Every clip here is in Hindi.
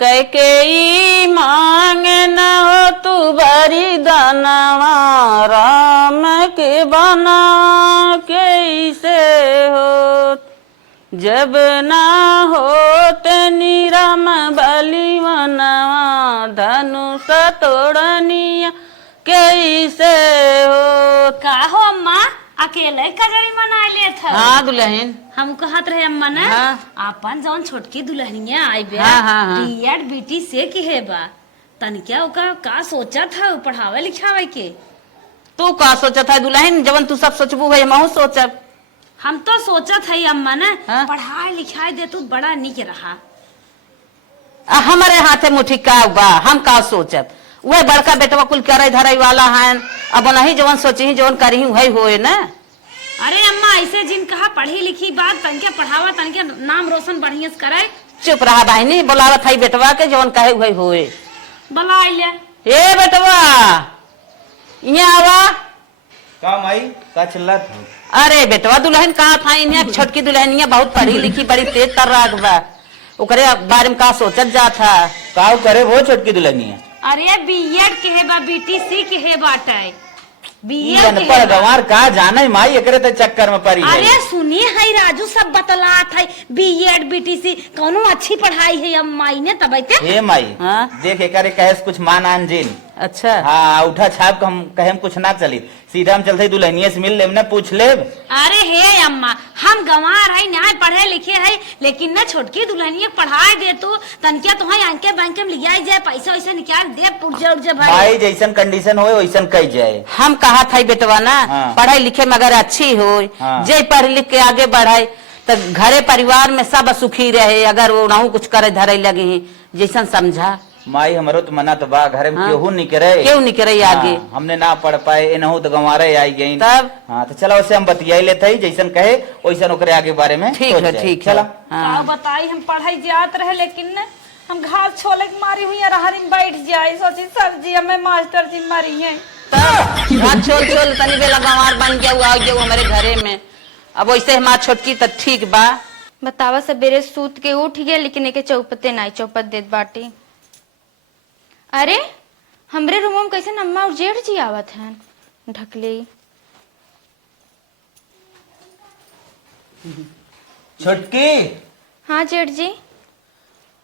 कैकेयी मांगे न हो तू बरी दानवा राम के बना कैसे हो जब ना होते निरम बलि मनवा धनुष तोड़निया कैसे हो। का हो अम्मा अकेले कजरी मना ले था? हाँ दुल्हन हम कहत रहे अम्मा ने हाँ। अपन जौन छोटकी दुल्हनिया आई बे हाँ। बीएड बीटी से की है बा तनिका ओका का सोचा था पढ़ावे लिखावे के? तू का सोचा था दुल्हन जवन तू सब सोचबू है महू सोचब। हम तो सोचा था अम्मा ने हाँ? पढ़ाई लिखाई दे तू बड़ा निक रहा। हमारे हाथे मुठी का बा हम का सोचब वह बड़का बेटवा कुल करे धराई वाला है अब नहीं जवन सोची जवन करी वही होए ना। अरे अम्मा ऐसे जिन कहा पढ़ी लिखी बात तनके पढ़ावा तनके नाम रोशन बढ़िया से करे। चुप रहा बहनी बोलावत है बेटवा के जवन कहे वही होए। बुला ले ए बेटवा यहाँ आवा। का माई का चिल्ला था? अरे बेटवा दुल्हन कहाँ था इन्हें छोटकी दुल्हनिया बहुत पढ़ी लिखी बड़ी तेज तर्राक बा ओकरे बारे में का सोचत जा था। का करे वो छोटकी दुल्हनिया? अरे बीएड के है बा बीटीसी के है बाटे बीएड अनपढ़ गंवार का जाने माई एकरे ते चक्कर में पड़ी है। अरे सुनिए है राजू सब बतलात है बीएड बीटीसी कौनो अच्छी पढ़ाई है अम्मा ने तबैते। ए माई हाँ? देख एकरे कहे कुछ मान आन जिन। अच्छा हाँ उठा छाप हम कहे कुछ ना चली सीधा हम चलते दुल्हनिया से मिल लेब ना पूछ लेब। अरे हे अम्मा हम गंवार है न्याय पढ़े लिखे है लेकिन ना छोटकी दुल्हनिया पढ़ाई दे तू तनके तो है अंके बैंक में लिया जाए पैसा वैसा निकाल दे पुर्जा उर्जा भाई जैसन कंडीशन हो वैसन कही जाए। हम कहा था बेटवा ना हाँ। पढ़ाई लिखे में अगर अच्छी हो हाँ। जे पढ़ लिख के आगे बढ़ाए तो घरे परिवार में सब सुखी रहे अगर वो ना कुछ करे धरे लगे जैसन समझा। माई हमारो तो मना तो बा घर में हाँ। केहू नहीं करे क्यों नहीं करे आगे हमने ना पढ़ पाए नहू तो गंवारे आई गई तब हाँ तो चलो उसे हम बतियाई लेते ही जैसन कहे वैसन ओकरे आगे बारे में ठीक सोच है जाए। ठीक है चला हाँ। बताई हम पढ़ाई जात रहे लेकिन न हम घास छोले के मारी हुई रहरी में बैठ जाए सोची सब्जी हमें मास्टर जी मारी है तब छोल छोल तनी बेला गंवार बन गया गया हमारे घरे में अब वैसे हमार छोटकी तो ठीक बा। बतावा सबेरे सूत के उठ गया लेकिन एके चौपते नाई चौपत देत बाटी। अरे हमरे रूम में कैसे अम्मा और जेठ जी आवत हैं ढकले। छोटकी हाँ जेठ जी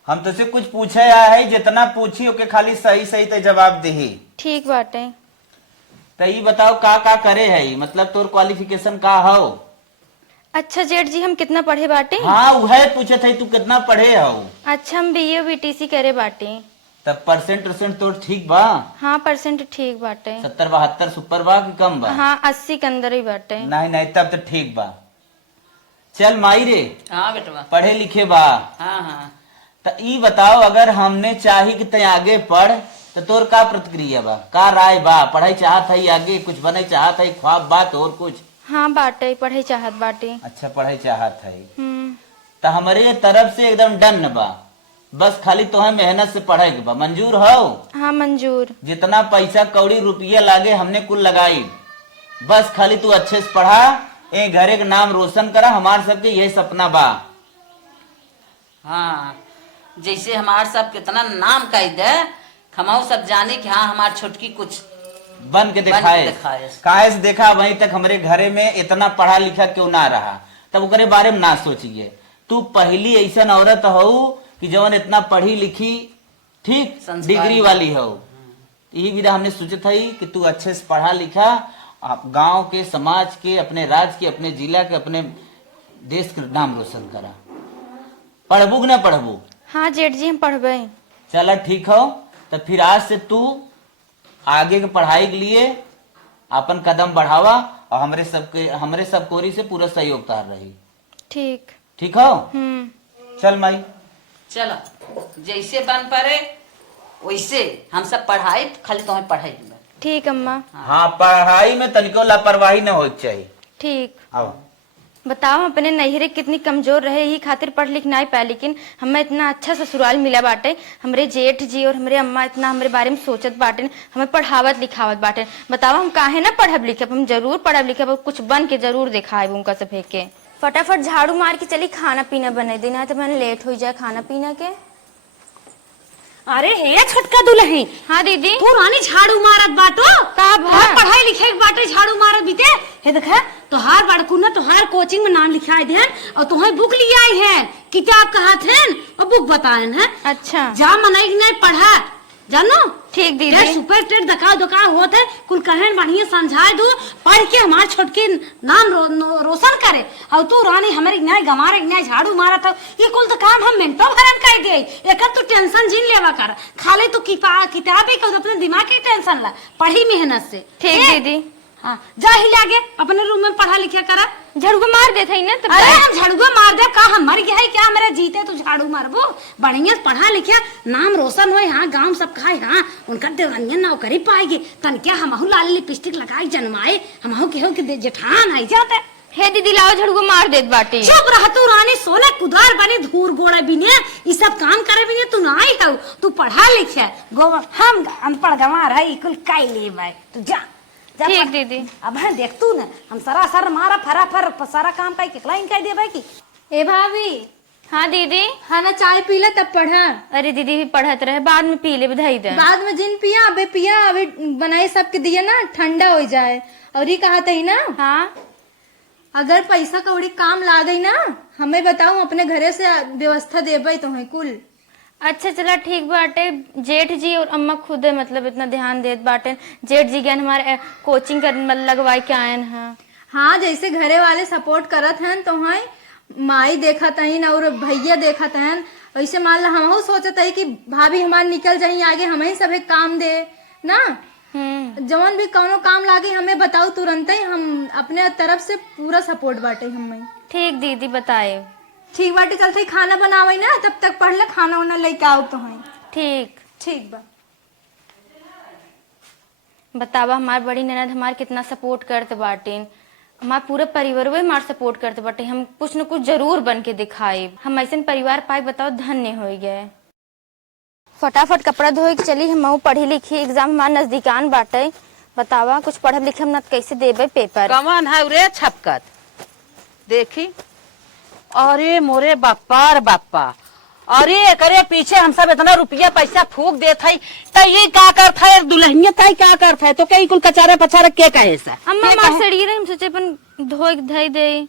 हम तुझसे कुछ पूछे आया है जितना पूछी ओके खाली सही सही तो जवाब दही। ठीक बाटे। तो ये बताओ का करे है मतलब तोर क्वालिफिकेशन का हो? अच्छा जेठ जी हम कितना पढ़े बाटे? हाँ वह पूछे थे तू कितना पढ़े हो? अच्छा हम बीए बीटीसी करे बाटे। तब परसेंट तो ठीक बा? हाँ परसेंट ठीक बाटे। 70-72 सुपर बा कि कम बा? हाँ 80 के अंदर ही बाटे। नहीं तब तो ठीक बा। चल माई रे हाँ बेटवा पढ़े लिखे बा हाँ हाँ तो ये बताओ अगर हमने चाही कि ते आगे पढ़ तो तोर का प्रतिक्रिया बा का राय बा? पढ़ाई चाहत है आगे कुछ बने चाहत है ख्वाब बात और कुछ? हाँ बाटे पढ़े चाहत बाटे। अच्छा पढ़ाई चाहत है तो हमारे तरफ से एकदम डन बा बस खाली तुम्हें मेहनत से पढ़े के बा। मंजूर हो? हाँ मंजूर। जितना पैसा कौड़ी रुपया लागे हमने कुल लगाई बस खाली तू अच्छे से पढ़ा ए घरे का नाम रोशन करा हमार सबके यही सपना बा। हाँ जैसे हमार सब कितना नाम कह दे हमाऊ सब जाने कि हाँ हमार छोटकी कुछ बन के दिखाए काहे से देखा वहीं तक हमारे घरे में इतना पढ़ा लिखा क्यों ना रहा तब ओकरे बारे में ना सोचिए। तू पहली ऐसा औरत हो कि जवन इतना पढ़ी लिखी ठीक डिग्री वाली हो। यही विधा हमने सोचा था कि तू अच्छे से पढ़ा लिखा आप गांव के समाज के अपने राज्य के अपने जिला के अपने देश के नाम रोशन करा। पढ़बू कि ना पढ़बू? हाँ जेठ जी हम पढ़बे। चला ठीक हो तो फिर आज से तू आगे के पढ़ाई के लिए अपन कदम बढ़ावा और हमरे सब कोरी से पूरा सहयोग तार रही। ठीक ठीक हो? चल माई चलो जैसे बन पड़े वैसे हम सब पढ़ाई खाली तुम्हें पढ़ाई ठीक अम्मा। हाँ पढ़ाई में तनिको लापरवाही न हो चाहिए। ठीक। आओ बताओ हम अपने नैहरे कितनी कमजोर रहे ही खातिर पढ़ लिख नहीं पाए लेकिन हमें इतना अच्छा ससुराल मिला बाटे। हमरे जेठ जी और हमरे अम्मा इतना हमरे बारे में सोचत बाटे हमें पढ़ावत लिखावत बाटे। बताओ हम काहे ना पढ़ब लिखब हम जरूर पढ़ब लिखब कुछ बन के जरूर दिखाए उनका से फेंक के। फटाफट झाड़ू मार के चली खाना पीना बना देना है तो मैंने लेट हो जाए खाना पीना के। अरे हे छोटका दुल्हन, हाँ दीदी। तू रानी झाड़ू मारत बाटो का भा? पढ़ाई लिखाई के बाटे झाड़ू मारत बीते। हे देखा तोहार बड़कू ना तोहार कोचिंग में नाम लिखाए दे और तुम्हें बुक लिया आई है, किताब कहा थे और बुक बताए है। अच्छा जा मनाई नहीं पढ़ा जानो। ठीक दीदी। सुपर टेट दका होते कुल कहन बढ़िया समझाए दो, पढ़ के हमारे छोटके नाम रोशन करे। और तू रानी हमारे न्याय गंवारे न्याय झाड़ू मारा था, ये कुल तो काम हम मिनटों भरन कर दे। एक तू टेंशन जिन लेवा कर, खाली तू किताबी का अपने दिमाग की टेंशन ला, पढ़ी मेहनत से। ठीक दीदी। हाँ जा ही लागे अपने रूम में पढ़ा लिखा करा। झाड़ू को मार देते ना तब। अरे हम झाड़ू मार दे का, हम मर गया है क्या, मेरे जीते तू झाड़ू मारबो। बढ़िया पढ़ा लिखा नाम रोशन हो, हाँ गांव सब खाए, हाँ उनका देवरनिया नौकरी पाएगी। तन क्या हमहू लाल लिपस्टिक लगाई जन्माए, हमहू केहू के जेठान आई जाते। हे दीदी लाओ झाड़ू को मार देत बाटी। चुप रह तू रानी, सोले कुदार बने धूर गोड़े बिने, ये सब काम करे बिने तू ना आई हो। तू पढ़ा लिखा गोबर, हम अनपढ़ गंवार है कुल काई ले भाई। तू जा ठीक दीदी। अब है देख तू ना, हम सरासर मारा फराफर सारा काम पाई कितना इनका दे भाई की। ए भाभी, हाँ दीदी। खाना चाय पी ले तब पढ़ा। अरे दीदी भी पढ़त रहे, बाद में पी ले बधाई दे। बाद में जिन पिया अबे पिया, अबे बनाए सबके दिए ना ठंडा हो जाए। और ये कहा था ना, हाँ अगर पैसा कौड़ी काम ला गई ना हमें बताऊं, अपने घरे से व्यवस्था देबई तो है कुल। अच्छा चला ठीक बाटे। जेठ जी और अम्मा खुद है मतलब इतना ध्यान देत बाटे। जेठ जी गन हमारे कोचिंग कर लगवाए के आयन है। हाँ जैसे घरे वाले सपोर्ट करत हैं तो है, माई देखत हैं और भैया देखत हैं, वैसे मान ला हम सोचत है कि भाभी हमारे निकल जाए आगे, हमें सब काम दे ना। जवन भी कौनो काम लागे हमें बताओ तुरंत ही, हम अपने तरफ से पूरा सपोर्ट बाटे हमें। ठीक दीदी बताए। ठीक बाटे, चलते खाना बनावे ना, तब तक पढ़ ले, खाना वाना लेके आओ तो है। ठीक ठीक बा। बतावा हमार बड़ी ननद हमार कितना सपोर्ट करते बाटे, हमार पूरे परिवार में हमार सपोर्ट करते बाटे। हम कुछ न कुछ जरूर बन के दिखाए, हम ऐसे परिवार पाए बताओ धन्य हो गए। फटाफट कपड़ा धोए के चली, हम पढ़ी लिखी, एग्जाम हमार नजदीकान बाटे। बतावा कुछ पढ़ब लिखब ना कैसे देबे पेपर। कमान है रे छपकत देखी। अरे मोरे बाप्पा रे बाप्पा, अरे करे पीछे हम सब इतना रुपया पैसा फूक देत है, तो ये क्या करत है दुल्हनिया, ताई क्या करत है, तो कई कुल कचारे पचारे के कहे से। अम्मा मार सड़ी रहे, हम सोचे अपन धोए धई दे।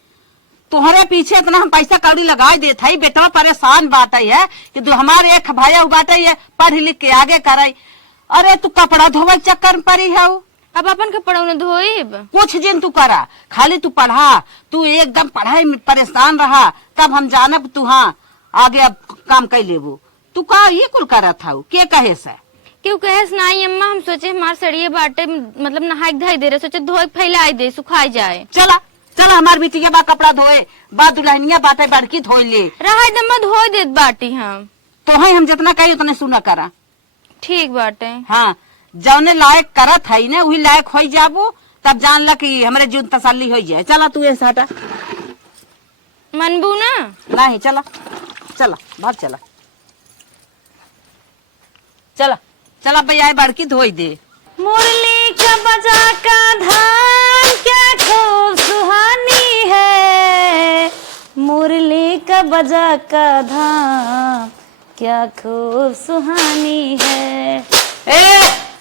तुम्हारे पीछे इतना हम पैसा कौड़ी लगा देत है, बेटा परेशान बात है कि हमारे एक भाया बाटे है पढ़ लिख के आगे करे। अरे तू कपड़ा धोवे चक्कर में पड़ी है, अब अपन कपड़ा न धोएब। कुछ दिन तू करा, खाली तू पढ़ा, तू एकदम पढ़ाई में परेशान रहा, तब हम जानब तू हाँ आगे अब काम कर लेबू। तू का ये कुल करा था के कहे से क्यों कहे नहीं अम्मा, हम सोचे हमार सड़िए बाटे मतलब नहाई धई दे रहे, सोचे धोए फैलाई दे सुखाई जाए। चला चला हमार बिटिया बा कपड़ा धोए, बा दुल्हनिया बाटे बड़की धोई ले रहा दम्मा धोए देत बाटी। हम तो है हम जितना कही उतने सुना करा। ठीक बाटे। हाँ जौने लायक करत है ना वही लायक हो जाबो, तब जान ला कि हमारे जीवन तसल्ली हो जाए। चला तू ऐसा हटा मनबू ना नहीं, चला चला भाग चला चला चला भैया बड़की धोई दे। मुरली का बजा का धान क्या खूब सुहानी है, मुरली का बजा का धान क्या खूब सुहानी है।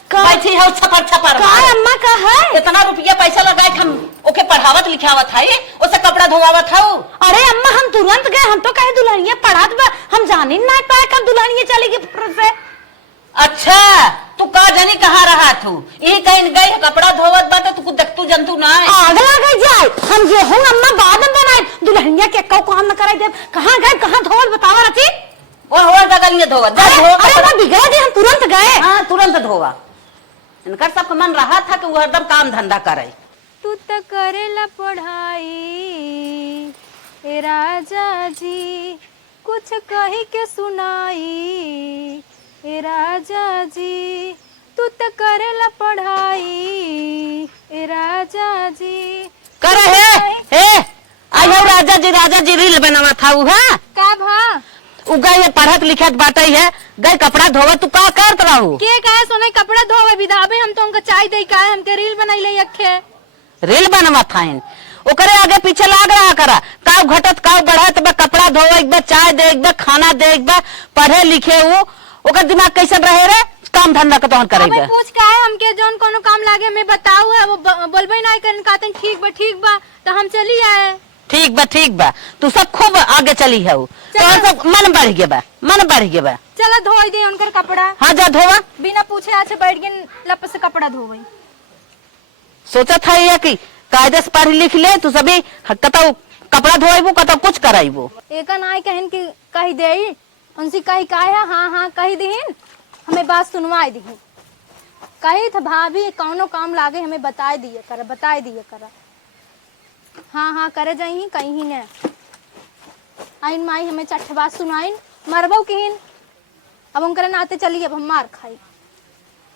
बैठी है छपर छपर का अम्मा का है, इतना रुपया पैसा लगाए हम ओके पढ़ावत लिखावत है, उसे कपड़ा धोवावत है। अरे अम्मा हम तुरंत गए, हम तो कहे दुल्हनिया पढ़ात बा, हम जाने ना पाए कब दुल्हनिया चलेगी से। अच्छा तू का जानी कहाँ रहा तू, यही कहीं गई कपड़ा धोवत बा तो तू देखतू जंतु ना है। आग लगा जाए, हम ये हूँ अम्मा बाद में बनाए, दुल्हनिया के कौ काम न कराई दे। कहाँ गए कहाँ धोवत बतावा रची। वो हो गलिए धोवत जा धो। अरे वो बिगड़ा दी, हम तुरंत गए। हाँ तुरंत धोवा, इनका सबका मन रहा था कि वो हरदम काम धंधा करे। तू तो करेला पढ़ाई ए राजा जी, कुछ कही के सुनाई ए राजा जी, तू तो करेला पढ़ाई ए राजा जी। करे हे आयो राजा जी रील बनावा था उ है का भा उ गए पढ़त लिखत बाटे है, गए कपड़ा धोवत तू का करत रहू। के कहे सोने कपड़ा धोवे विदाबे, हम तो हमका चाय दे का हमके रील बनाई ले अखे। रील बनवा थाइन ओकरे आगे पीछे लाग रहा करा, काव घटत काव बढ़त बा, कपड़ा धोवे एक बार, चाय दे एक बार, खाना दे एक बार, पढ़े लिखे वो ओकर दिमाग कैसे रहे रे? काम धंधा के तोहन अबे करेगा। पूछ का है हमके जौन कोनो काम लागे हमें बताऊ है वो बोलबे नहीं करन कहतन ठीक बा तो हम चली आए। ठीक बा तू सब खूब आगे चली है। तो सब मन बढ़ गया बा। चलो धोई दे उनकर कपड़ा। हाँ जा धोवा। बिना पूछे आज से बैठ गए लप से कपड़ा धोवई। सोचा था ये कि कायदे से पढ़ लिख ले तू सभी कतौ कपड़ा धोएबू कतौ कुछ कराइबू। एका नाई कहन की कही देई उनसे कही का है हाँ कही दीन हमें बात सुनवाई दी कही था भाभी कौनो काम लागे हमें बताए दिए कर हाँ करे जाई कहीं ने आइन माई हमें चट्ठ बात सुनाइन मरबो किन अब उनकर नाते चली अब हम मार खाई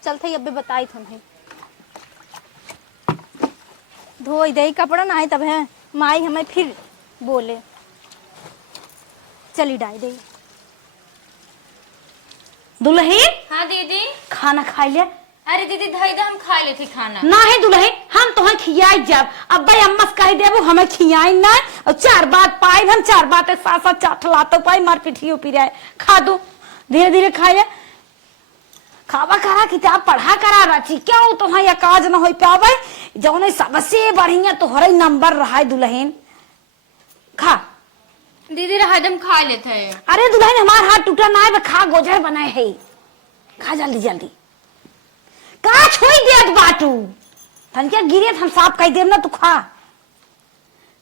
चलते अब बताई तुम्हें धोई दे कपड़ा ना तब है माई हमें फिर बोले चली डाई दे। दुल्हन हाँ दीदी। खाना खा ले। अरे दीदी धई हम खा लेते खाना। नहीं दुल्हन हम तो खियाई जब अब अम्मा से कह देबू हमें खियाई ना और 4 बात पाए हम 4 बातें साथ चाटला तो पाई मार पिठियो पी रहा है खा दो धीरे धीरे खा ले खावा करा किताब पढ़ा करा रची क्यों तो या काज न हो पावे जौन सबसे बढ़िया तोहरे नंबर रहा दुल्हन खा। दीदी रहदम खा लेते है। अरे दुल्हन हमार हाथ टूटा ना है खा गोजर बनाए है खा जल्दी जल्दी का छोई देत बाटू तन क्या गिरे हम साफ कह देम ना तू खा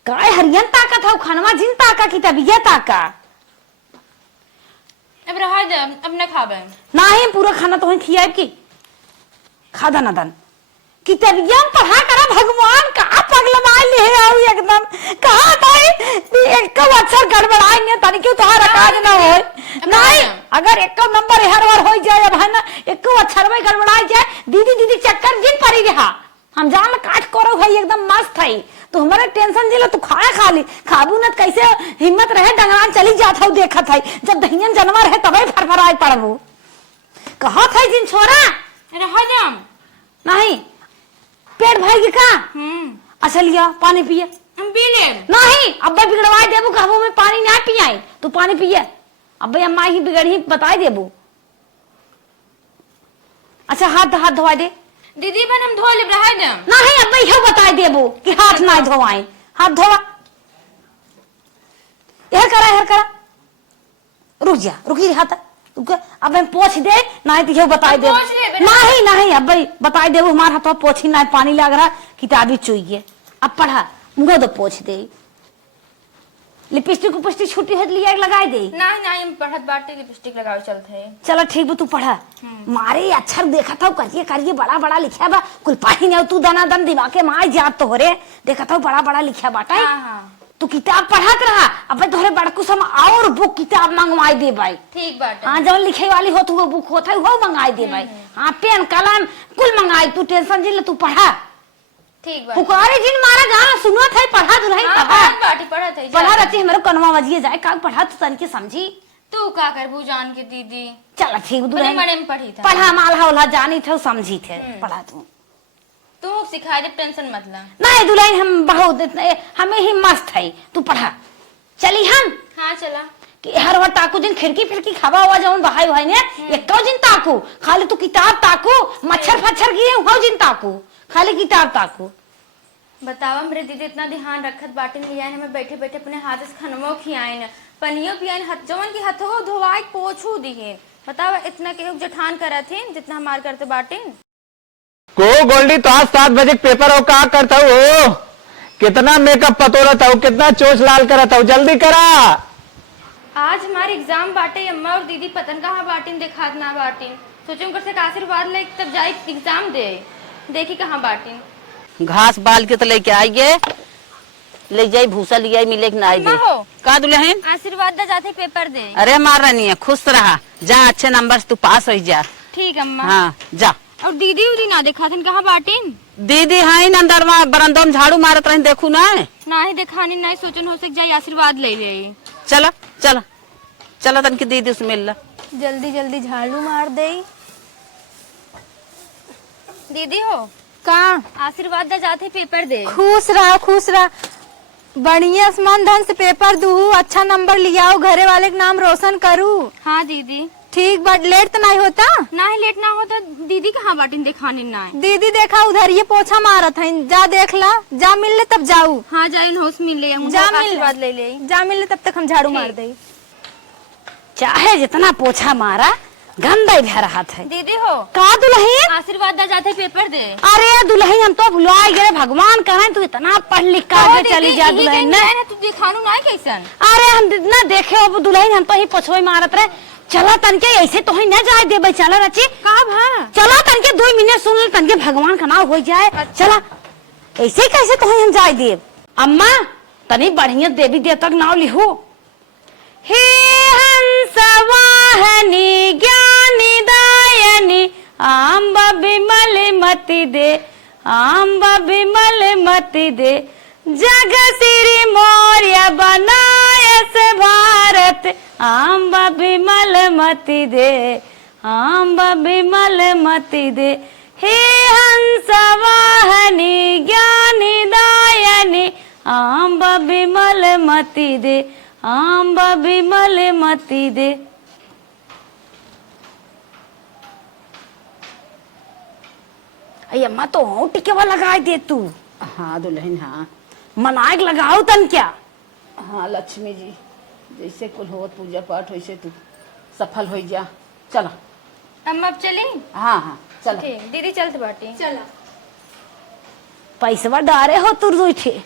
काय हरियन ताकत है खानवा जिन ताका की तबियत ताका अब रहा जा अब न खाबे नाही पूरा खाना तो खियाब की खा दना दन कि तबियत पढ़ा करा भगवान का पगलवा ले आऊ एकदम कहां भाई एक अक्षर गड़बड़ाई ने तनी क्यों तोहार काज ना हो नहीं अगर एक नंबर हर बार हो जाए अब है ना एक अक्षर में गड़बड़ाई जाए दीदी चक्कर जिन पड़ी रहा हम जान काट करो भाई एकदम मस्त है तो हमारा टेंशन जिला तू खाए खा ली खाबू न कैसे हिम्मत रहे डंगरान चली जात हो देखत है जब दहियन जानवर है तबे फरफराए पड़बू कहा था जिन छोरा रहा जा नहीं पेट भर गया का अच्छा लिया पानी पिए हम पी ले नहीं अब्बा बिगड़वाए देबू कहबो में पानी ना पियाई तू पानी पिए अब्बा अम्मा ही बिगड़ी बताए देबू अच्छा हाथ धोवा दे दीदी बन हम धो ले रहा जा नहीं अब्बा यह बताए देबू कि हाथ ना धोवाई हाथ धोवा यह करा रुकी हाथ अब हम पोछ दे नहीं तो बताए दे नहीं अब बताए दे हमारे हाथ पोछी ना पानी लग रहा किताबी चुइए अब पढ़ा मुँह तो पोछ दे लिपस्टिक उपिस्टिक छुट्टी हो लिया लगाए दे नहीं हम पढ़त बाटे लिपस्टिक लगावे चलते है चलो ठीक तू पढ़ा मारे अक्षर देखा था करिए बड़ा लिखा बा कुल पाही नहीं तू दाना दन दिमाग के मार जात तो हो रे देखा था बड़ा लिखा बाटा तू किताब पढ़त रहा अब तोहरे बड़कू सम और बुक किताब मंगवाई दे भाई ठीक बात हाँ जब लिखे वाली हो तो वो बुक होता है वो मंगाई दे भाई हाँ पेन कलम कुल मंगाई तू टेंशन जिले तू पढ़ा ठीक बात पुकारे जिन मारा गाना सुनो थे पढ़ा दुल्हन पढ़ा रहती हमारे कनवा बजिए जाए का पढ़ा तो तन के समझी तू का करबू जान के दीदी चल ठीक दुल्हन में पढ़ी था पढ़ा माला जानी थे समझी थे पढ़ा तू सिखा दे टेंशन मत ला नहीं दुल्हन हम बहुत हमें ही मस्त है तू पढ़ा चली हम हाँ चला कि हर बार ताकू जिन खिड़की खावा हुआ जाऊन भाई भाई ने एक जिन ताकू खाली तू किताब ताकू मच्छर फच्छर गिरे हो जिन ताकू खाली किताब ताकू बतावा मेरे दीदी इतना ध्यान रखत बाटे नहीं आए हमें बैठे बैठे अपने हाथ से खनमो खियाइन पनियो पियाइन हाथ जवन की हाथ हो धोवाई पोछू दिहे बतावा इतना के जठान करत है जितना हमार करते बाटे को गोल्डी तो आज 7 बजे पेपर हो का करता हो कितना मेकअप पतोरत हो कितना चोच लाल करता हो जल्दी करा आज हमारे एग्जाम बाटे अम्मा और दीदी पतन कहाँ बाटिन दिखात ना बाटिन सोचे उनकर से आशीर्वाद ले तब जाए एग्जाम दे देखी कहाँ बाटिन घास बाल के तो लेके आइए ले जाई भूसा लिया मिले ना आई का दुल्हन आशीर्वाद दा जाते पेपर दे अरे मार रही है खुश रहा जा अच्छे नंबर से तू पास हो जा ठीक अम्मा हाँ जा और दीदी उदी ना देखा थन कहाँ बाटिन दीदी हाई अंदर में बरंदो में झाड़ू मारत रही देखू ना ही दिखानी नहीं सोचन हो सक जाए आशीर्वाद ले जाई चला चला चला तन की दीदी से मिल ला जल्दी झाड़ू मार दे दीदी हो का आशीर्वाद दा जाते पेपर दे खुश रहा बढ़िया मन धन से पेपर दू अच्छा नंबर लियाओ घरे वाले के नाम रोशन करू हाँ दीदी ठीक बट लेट तो नहीं होता। ना ही लेट ना होता। दीदी कहाँ बाटिन दिखाने ना है। दीदी देखा उधर ये पोछा मारत है, जा देख ला, जा मिल ले तब जाऊ। हाँ जाइन होश मिल ले, जा मिल आशीर्वाद ले ले। जा मिल ले तब तक हम झाड़ू मार दे। चाहे जितना पोछा मारा गंदा ही भर रहा था। दीदी हो का दुल्हन? आशीर्वाद दा जाते पेपर दे। अरे दुल्हन हम तो भुला गए, भगवान कहें तू इतना पढ़ लिख कर आगे चली जा दुल्हन ने। तू दिखानू ना कैसन। अरे हम ना देखे अब दुल्हन हम तो ही पोछोई मारत रहे। चला तनके ऐसे तो ही न जाए दे भाई, चला रची का भा चला तनके 2 मिनट सुन ले, तनके भगवान का नाम हो जाए। चला ऐसे कैसे तो ही हम जाए दे। अम्मा तनी बढ़िया देवी देवता नाव लिहो। हे हंस वाहनी ज्ञानी दायनी आम्ब विमल मति दे, आम्ब विमल मति दे, जग सिरी मौर्य बनायस भारत, आम्ब विमल मति दे, आम्ब विमल मति दे। हे हंस वाहनी ज्ञानी दायनी आम्ब विमल मति दे, आम्ब विमल मति दे। अम्मा तो टिके वाला लगाए दे तू। हाँ दुल्हन हाँ। मनाएक लगाओ तन क्या। हाँ लक्ष्मी जी जैसे कुल हो पूजा पाठ वैसे तू सफल हो जा। चला अम्मा अब चली। हाँ हाँ चला। ठीक दीदी चलते बाटी। चला पैसवा डारे हो तुर दो थे।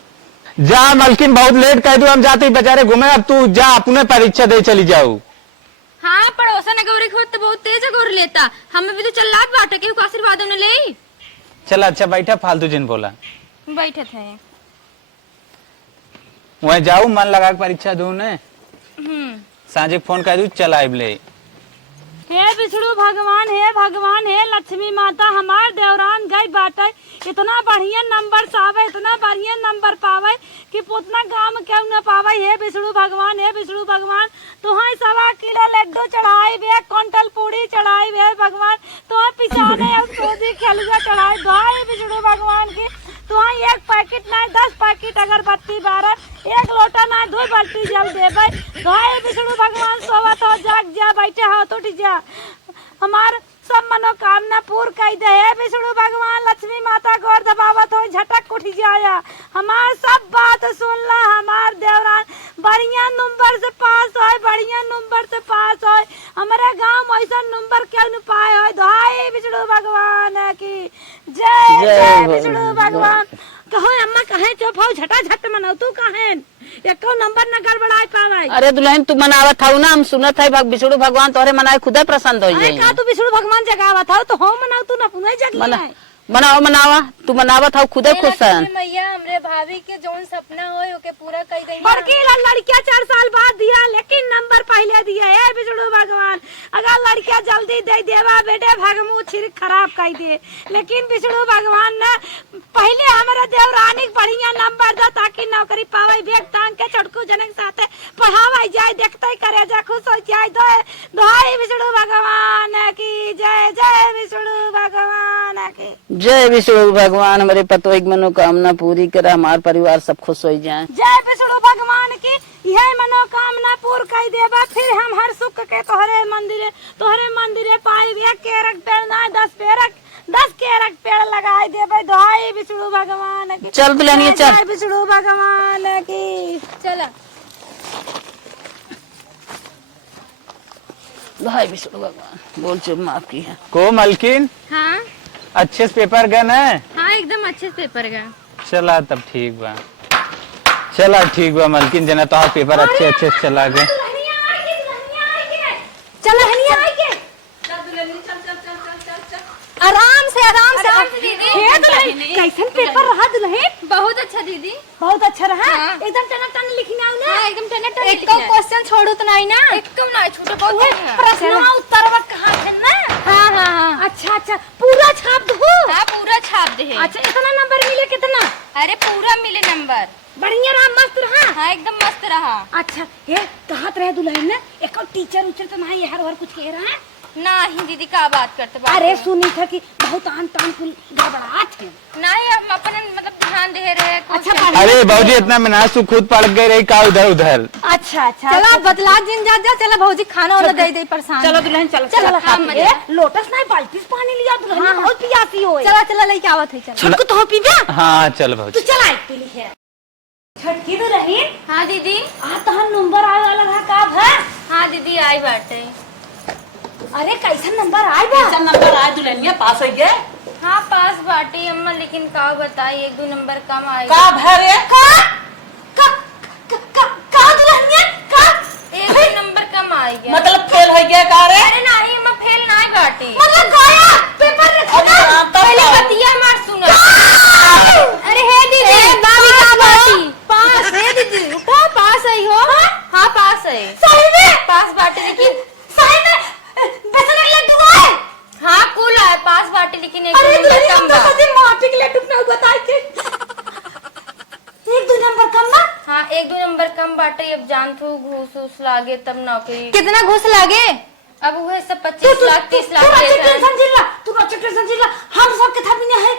जा मलकिन बहुत लेट कह दू, हम जाते ही बेचारे घूमे। अब तू जा अपने परीक्षा दे चली जाऊ। हाँ पड़ोसन गौरी खोद तो बहुत तेज गौर लेता, हमें भी तो चल बाटे के आशीर्वाद ने ले। चल अच्छा बैठा, फालतू जिन बोला। बैठे थे। वहीं जाऊ मन लगा के परीक्षा दू ने। सांझे फोन कर दू चल आइब ले। हे विष्णु भगवान, हे भगवान, हे लक्ष्मी माता, हमार देवरान गई बाटे इतना बढ़िया नंबर सावे, इतना बढ़िया नंबर पावे कि पुतना गांव में क्यों न पावे। हे विष्णु भगवान, हे विष्णु भगवान, तुहाई 1.25 किलो लड्डू चढ़ाई बे, क्विंटल पूरी चढ़ाई बे भगवान, तुहाई पिछाने सोजी खेलुआ चढ़ाई भाई विष्णु भगवान की। तुहाई 1 पैकेट ना 10 पैकेट अगरबत्ती बारह, 1 लोटा ना 2 बाल्टी जल देवे भाई विष्णु भगवान। सोवत हो जाग जा, बैठे हो तो उठ जा, हमार सब मनोकामना पूर्ण कर दे। हे विष्णु भगवान, लक्ष्मी माता गौर दबावत हो झटक उठ जाया, हमार सब बात सुन ला। हमार देवरान बढ़िया नंबर से पास हो, बढ़िया नंबर से पास हो, हमारे गांव में ऐसा नंबर क्यों न पाए हो। भाई विष्णु भगवान की जय जय विष्णु भगवान। कहो अम्मा कहे चुप हो, झटा झट मनाओ तू कहे एको नंबर न गड़बड़ाए पावे। अरे दुल्हन तू मनावत था ना, हम सुनत है विष्णु भगवान तोरे मनाए खुदे प्रसन्न हो अरे का तू विष्णु भगवान जगावत हो तो हम मनाओ, तू ना पुनः जग मनाओ मनावा, तू मनावत हो खुदे खुश है। मैया हमरे भाभी के जौन सपना हो ओके पूरा कर दई। बड़की लड़कियां 4 साल बाद दिया लेकिन नंबर पहले दिया। हे विष्णु भगवान, अगर लड़कियां जल्दी दे देवा बेटे भगमू छिर खराब कर दे, लेकिन विष्णु भगवान ने पहले हमारे देवरानी बढ़िया नंबर दो ताकि नौकरी पावे, बेग टांग के छोटकू जन के साथ पढ़ावा जाए, देखते करे जा खुश हो जाए। दोहाई विष्णु भगवान की जय जय विष्णु भगवान की जय विष्णु भगवान, हमारे पतो एक मनोकामना पूरी करा, हमार परिवार सब खुश हो जाए। जय विष्णु भगवान की यह मनोकामना पूर्ण कर देवा, फिर हम हर सुख के तोहरे मंदिरे पाए। 1 केरक पेड़ ना 10 केरक पेड़ लगाए देवे। दोहाई विष्णु भगवान की। चल दुल्हनिया चल। जय विष्णु भगवान की। चला भाई विष्णु भगवान, बोल चुप माफ की है। को मलकिन हाँ अच्छे से पेपर गन है। हाँ एकदम अच्छे से पेपर गए। चला तब ठीक बा, चला ठीक बा मलकिन, जना तो पेपर अच्छे से चला गए। चलो हनिया आई के आराम से दीदी। हे दुल्हन कैसन पेपर रहा दुल्हन? बहुत अच्छा दीदी। बहुत अच्छा रहा। हाँ। एकदम टन लिखना है ना। हाँ एकदम टन एक क्वेश्चन छोड़ो तो नहीं ना। एकदम ना छोटे बहुत प्रश्नवा उत्तरवा कहाँ थे ना। हाँ हाँ हाँ अच्छा अच्छा पूरा छाप दो। हाँ पूरा छाप दे। अच्छा इतना नंबर मिले कितना? अरे पूरा मिले नंबर। बढ़िया रहा, मस्त रहा। हाँ एकदम मस्त रहा। अच्छा ये कहाँ रहे दुल्हन ने? एक टीचर उचर तो नहीं हर कुछ कह रहा है। नहीं दीदी का बात करते बात अरे सुनी था कि बहुत आन तान कुल गड़बड़ात है। नहीं हम अपन मतलब ध्यान दे रहे हैं। अच्छा अरे भाजी इतना मिनास तू खुद पड़ गई रही का उधर उधर। अच्छा अच्छा चला बतला जिन जा चला भौजी खाना वाला दे परेशान। चलो दुल्हन चलो चल हाँ, मजा। लोटस नहीं बाल्टी से पानी लिया दुल्हन बहुत पियासी हो चला चला लेके आवत है चल। छोटकू तो पी बे हाँ चल तू भाजी। चला एक पी है छटकी तो रही हाँ दीदी। आ तो हम नंबर आए वाला है का भर। हाँ दीदी आई बाटे। अरे कैसा नंबर आए बा। अच्छा नंबर आए दुल्हनिया पास हो गए हाँ पास बाटे अम्मा लेकिन का बताई 1-2 नंबर कम आएगा। का भरे का दुल्हनिया का 1-2 नंबर कम आएगा। मतलब फेल हो गया का रे? अरे नहीं अम्मा फेल नहीं बाटे। मतलब गया पेपर रखा अरे हाँ, तब पहले तो। बतिया मार सुना। अरे हे दीदी पास बाटी पास है दीदी उठो पास आई हो। हाँ पास है सही में पास बाटे लेकिन सही में बेसन के लड्डू आए। हाँ कुल है पास बाटे लेकिन 1-2 अरे नंबर दुल्हनिया कम हम तो बा। कभी माटी के लड्डू ना बताई के 1-2 नंबर कम ना। हाँ 1-2 नंबर कम बाटे अब जान तू घूस उस लागे तब नौकरी। कितना घूस लागे? अब वह सब 25 लाख 30 लाख तू देता है। टेंशन जिल्ला तू टेंशन जिल्ला हम सब के था बिना है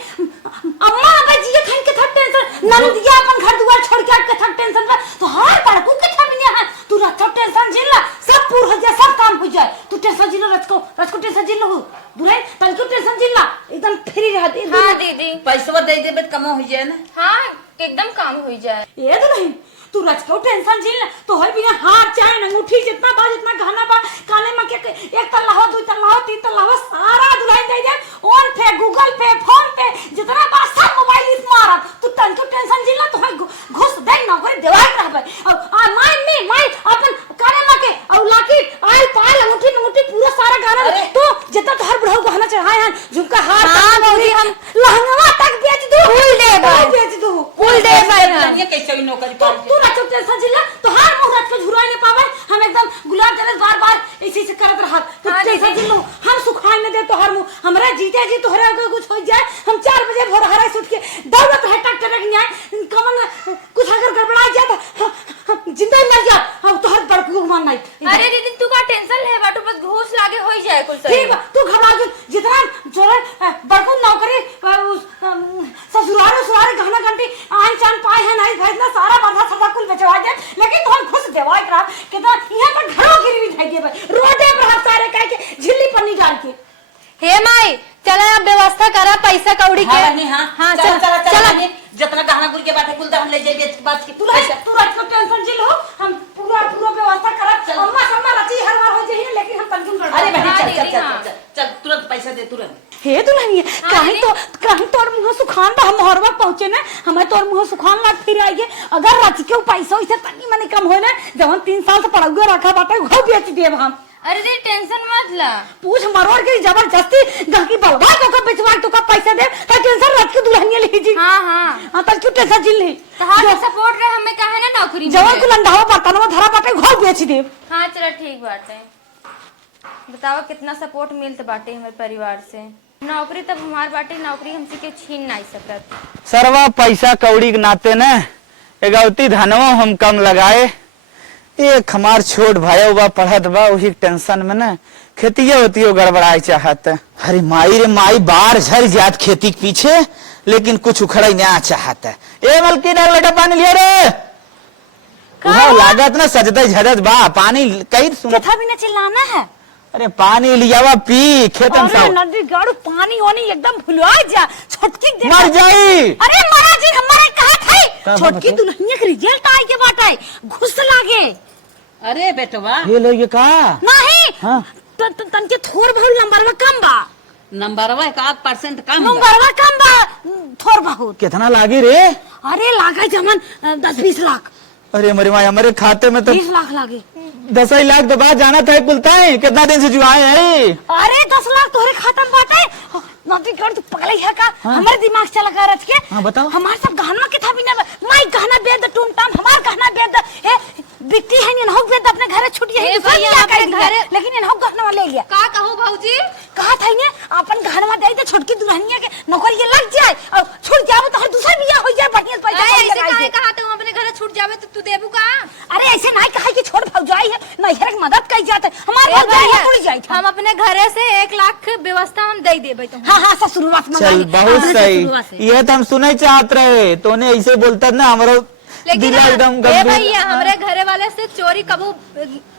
अम्मा अबे जी के था टेंशन नंदिया अपन घर दुआर छोड़ के के था टेंशन पर तो हर बड़कू के था बिना है तू रचो टेंशन जिल्ला सब पूर हो जाए सब काम हो जाए तू टेंशन जिल्ला रचको टेंशन जिल्ला हो दुल्हन तलको टेंशन जिल्ला एकदम फ्री रह दे। हाँ दीदी पैसा दे देबे तो कम हो जाए ना। हाँ एकदम काम हो जाए। ए दुल्हन तू रचको टेंशन जिल्ला तो होय बिना हाथ चाहे अंगूठी जितना बा जितना गहना बा काने में के एक तल्ला हो 2 तल्ला हो 3 तल्ला हो सारा दुल्हन दे दे ऑन पे गूगल पे फोन पे जितना बा सब मोबाइल इस मारा तू तनको टेंशन जिल्ला तो होय घुस दे ना करे देवाई रहबे और माय अपन काने में के और लाकी आल पाल अंगूठी पूरा सारा गहना तू जितना तो हर बुढ़ऊ गहना चढ़ाए हैं झुमका हार हाँ भौजी हम लहंगा तक बेच दू फूल दे भाई। बेच दू फूल दे भाई हम। ये कैसे नौकरी तो पाई? तू रचो टेंशन जिल्ला तो हर मुंह रच के झुराई नहीं पावे हम एकदम गुलाब जलस बार इसी से करत रहा तो हाँ, टेंशन दीदी। जिल्लो हम सुखाई न दे तो हर मुंह हमरा जीते जी तोहरे अगर कुछ हो जाए हम 4 बजे भोर हरा उठ के दौड़त है ट्रैक्टर के न्याय कमन कुछ अगर गड़बड़ा जाए तो जिंदा ही मर जा अब तोहर बड़कू मान नहीं। अरे दीदी तू का टेंशन है बाटू बस घूस लागे हो जाए कुल सही। ठीक बा तू घबरा जितना जोरे बड़कू नौकरी ससुराल गहना घंटी आन चान पाए है नहीं भेजना सारा बाधा सदा कुल बेचवा दे लेकिन तुम खुश देवा करा कितना यहां पर घरों गिरवी ढाई दे रोडे पर हम सारे कह के झिल्ली पन्नी डाल के। हे माई चला अब व्यवस्था करा पैसा कौड़ी के। हाँ नहीं हाँ हाँ चल चल चल चला चल जितना गहना गुल के बात है कुल हम ले जाइए बात की तू रच को टेंशन जिल हो हम पूरा व्यवस्था करब अम्मा सम्मा रची हर बार हो जाइए लेकिन हम तंजुम कर अरे बहन हाँ, चल दीदी, चल हाँ। चल चल तुरंत पैसा दे तुरंत। हे दुल्हनिया कहीं तोर मुंह सुखान बा हम हरवा पहुंचे ना हमें तोर मुंह सुखान लाग फिर आइए अगर रच के पैसा इसे तनी मनी कम होए ना जवन 3 साल से पढ़ाउए रखा बाटे वो बेच देब हम। अरे दीदी टेंशन मत ला। पूछ मरोड़ के जबरदस्ती गहकी बलवा तो का बेचवा तो का पैसा दे ता टेंशन रख के दुल्हनिया ले जी। हाँ हाँ हां त क्यों टेंशन जिल नहीं तहार सपोर्ट रहे हमें काहे ना नौकरी जवन मिले। को लंडावा बर्तनवा धरा बाटे घर बेच देब। हाँ चलो ठीक बात है। बताओ कितना सपोर्ट मिलत बाटे हमारे परिवार से। नौकरी तब हमार बाटे नौकरी हमसे क्यों छीन नहीं सकत। सरवा पैसा कौड़ी के नाते न एगौती धनवा हम कम लगाए एक हमार छोट भाई बा पढ़त बा वही टेंशन में न खेतिया होती गड़बड़ाए चाहत। अरे माई रे माई बार झर जात खेती के पीछे लेकिन कुछ उखड़ा ना चाहत। ए मलकिन लटा पानी लिया रे लागत ना सजदे झरत बा पानी कई सुन कथा भी ना चिल्लाना है। अरे पानी लियावा पी खेतन अरे से नदी गाड़ू पानी वानी एकदम भुलवा जा छोटकी दे मर जाई। अरे महाराज जी हमारे कहा का थे छोटकी बात है? दुल्हनिया के रिजल्ट आए के बात है घुस लागे अरे बेटवा ये लो ये का नहीं हाँ। तन के थोर बहुत नंबरवा कम बा नंबरवा 1% कम बा। नंबरवा कम बा थोर बहुत कितना लागी रे? अरे लागे जमन 10-20 लाख अरे मेरे माँ हमारे खाते में तो 20 लाख लागे 10 लाख तो बाद जाना था कुलता है कितना दिन से जुआए हैं। अरे 10 लाख तोहरे खाता में बाटे नदी कर तू पगला है का हाँ। हमारे दिमाग चला कर रच के हाँ, बताओ। हमारे सब गहना के था बिना माई गहना बेच दे टूम टाम हमार गहना बेच दे ए बिकती है नहीं हो बेच दे अपने घरे छुट्टी है ए भैया, अपने घरे- लेकिन इन्हों गहना ले लिया का कहूँ भाऊजी कहा था ने अपन गहना दे दे छोटकी दुल्हनिया के नौकरी ये लग जाए और छूट जाओ तो हर दूसरा बियाह हो जाए बढ़िया पैसा ऐसे लगाई काहे दे। कहा तुम अपने घर छूट जावे तो तू देबू का? अरे ऐसे नहीं कहा कि छोड़ भौजाई है नैहर की मदद कर जाते हमारे ए भौजाई भैया, उड़ जाई था। हम अपने घरे से 1 लाख व्यवस्था हम दे देबे तुम। हाँ हाँ ससुरवा से चल मंगाई। बहुत हाँ, सही, ससुरवा से। ये तो हम सुने चाहत रहे, तोने ऐसे बोलता ना हमारो लेकिन दिला एकदम ए गंभीर। भैया हमरे घरे वाले से चोरी कबू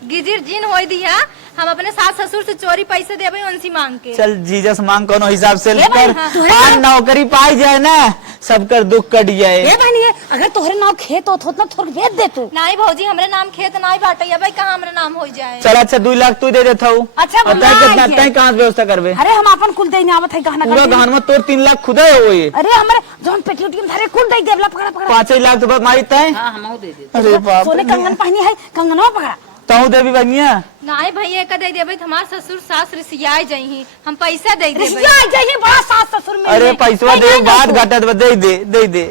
गिजिर जिन होई दिया। हम अपने सास ससुर से चोरी पैसे देबे उनसे मांग के। चल जीजस मांग कोनो हिसाब से भाई, कर, हाँ, आज नौकरी पाई जाए ना सबकर दुख कट जाए। ए बहनी अगर तोहरे नाम खेत होत ना थोड़ा भेज दे तू। नहीं भौजी हमरे नाम खेत नहीं बाटे भाई, कहाँ हमरे नाम हो जाए। चल अच्छा 2 लाख तू दे देता हूँ। अच्छा, और बुला तय कितना आइए। तय कहाँ से व्यवस्था करबे? अरे हम अपन कुल दे आवत है गहना पूरा करके। गहन में तोर 3 लाख खुदा है वो ये अरे हमरे जोन पेटी उटी में धरे कुल दे देवला पकड़ा पकड़ा। 5 लाख तो मारी तय। हाँ हम दे दे। अरे बाप सोने कंगन पहनी है कंगनवा पकड़ा। तहु देवी बनिया नहीं भैया का दे देबे हमार ससुर सास रिसिया जाई, हम पैसा दे देबे। रिश्ता जाइए बड़ा सास ससुर में। अरे पैसवा दे बात घटत दे दे दे दे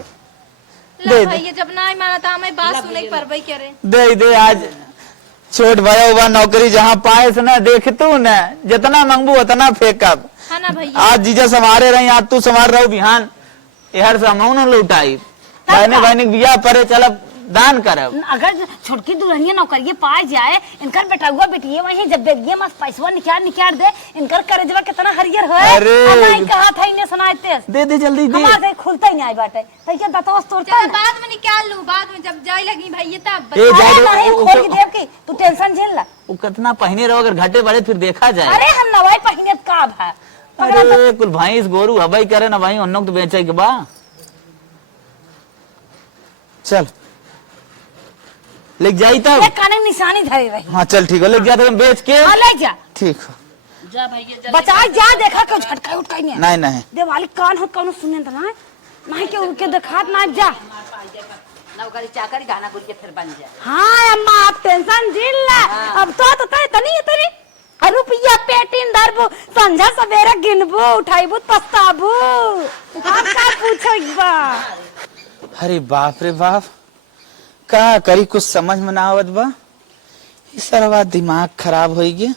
ला भैया जब नहीं माना था हमें बात सुने परबई करे। दे दे आज छोट भया हुआ नौकरी जहाँ पाए से ना देख तू न जितना मंगबू उतना फेंकब। है ना भैया। आज जीजा संभारे रही आज तू संभाल रहो बिहान यार सामान लौटाई बहने बहने बिया परे चल दान करब। अगर छोटकी दुल्हनिया नौकरिये पा जाए इनकर बेटा बेटिए वही जब देविए मस्त पैसवा निकाल दे इनकर करजवा कितना हरियर है। अरे। नहीं कहा था इन्हें सुनाते दे दे जल्दी दे। हमारे खुलता ही नहीं बाटे तो क्या दतवस तोड़ता चल है। बाद में निकाल लूं, बाद में जब जाए लगी भैया तब ए, बता। जा अरे दे, नहीं ओ- खोल ओ- के देव की तू टेंशन झेल ला। वो कितना पहने रहो अगर घाटे बढ़े फिर देखा जाए। अरे हम नवाई पहिने का है अरे कुल भैंस गोरू हवाई करे ना भाई उन तो बेचे के बा। चल लेके जाई तब। काने में निशानी धरे रही। हाँ चल ठीक है लेके जा तो बेच के। हाँ ले जा ठीक है जा भैया बचा जा देखा क्यों झटका उठका नहीं नहीं नहीं दिवाली कान हो कौन सुने तो नहीं के उनके दिखात ना जा। नौकरी चाकरी गाना गुल के फिर बन जाए। हाँ अम्मा आप टेंशन झेल ला। अब तो तनी तनी रुपया पेटीन धरबू संझा सवेरा गिनबू उठाइबू पछताबू आप का पूछो एक बार। अरे बाप रे बाप का करी कुछ समझ में ना आवत बा। इस सरवा दिमाग खराब हो गया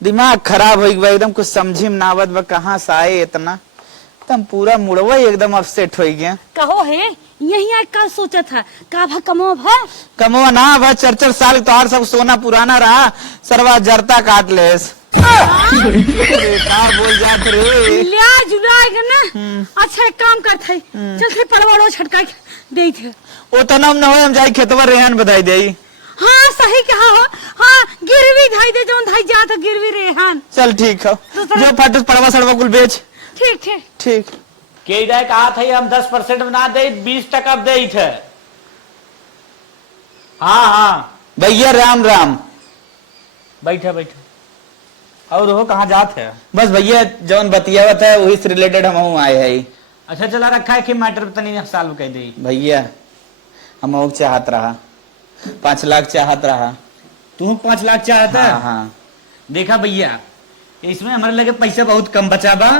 दिमाग खराब हो गया एकदम कुछ समझी में ना आवत बा कहाँ से आए इतना एकदम पूरा मुड़वा ही एकदम अपसेट हो गया। कहो है यही आज का सोचा था का भा कमो भा कमवा ना भा 4-4 साल तोहार सब सोना पुराना रहा सरवा जरता काट ले। बेकार बोल जात रे। लिया जुलाई के ना। अच्छा एक काम करते है चल थे परवाड़ो छटका दे थे। ओ तना न हो हम जाई खेतवा रेहन बधाई देई। हाँ सही कहा हो। हाँ गिरवी धाई दे जोन धाई जा तो गिरवी रेहान। चल ठीक है जो फट पड़वा सड़वा कुल बेच। ठीक ठीक ठीक के जाए कहा था हम 10% में ना दे 20% दे थे। हाँ हाँ भैया राम राम। बैठे बैठे और हो कहाँ जात है? बस भैया जौन बतियावत है वही से रिलेटेड हम आए है। अच्छा चला रखा है कि मैटर तनी साल में कह दे। भैया हम चाहत रहा 5 लाख चाहत रहा। तू 5 लाख चाहता है? हाँ हाँ देखा भैया इसमें हमारे लगे पैसा बहुत कम बचा बा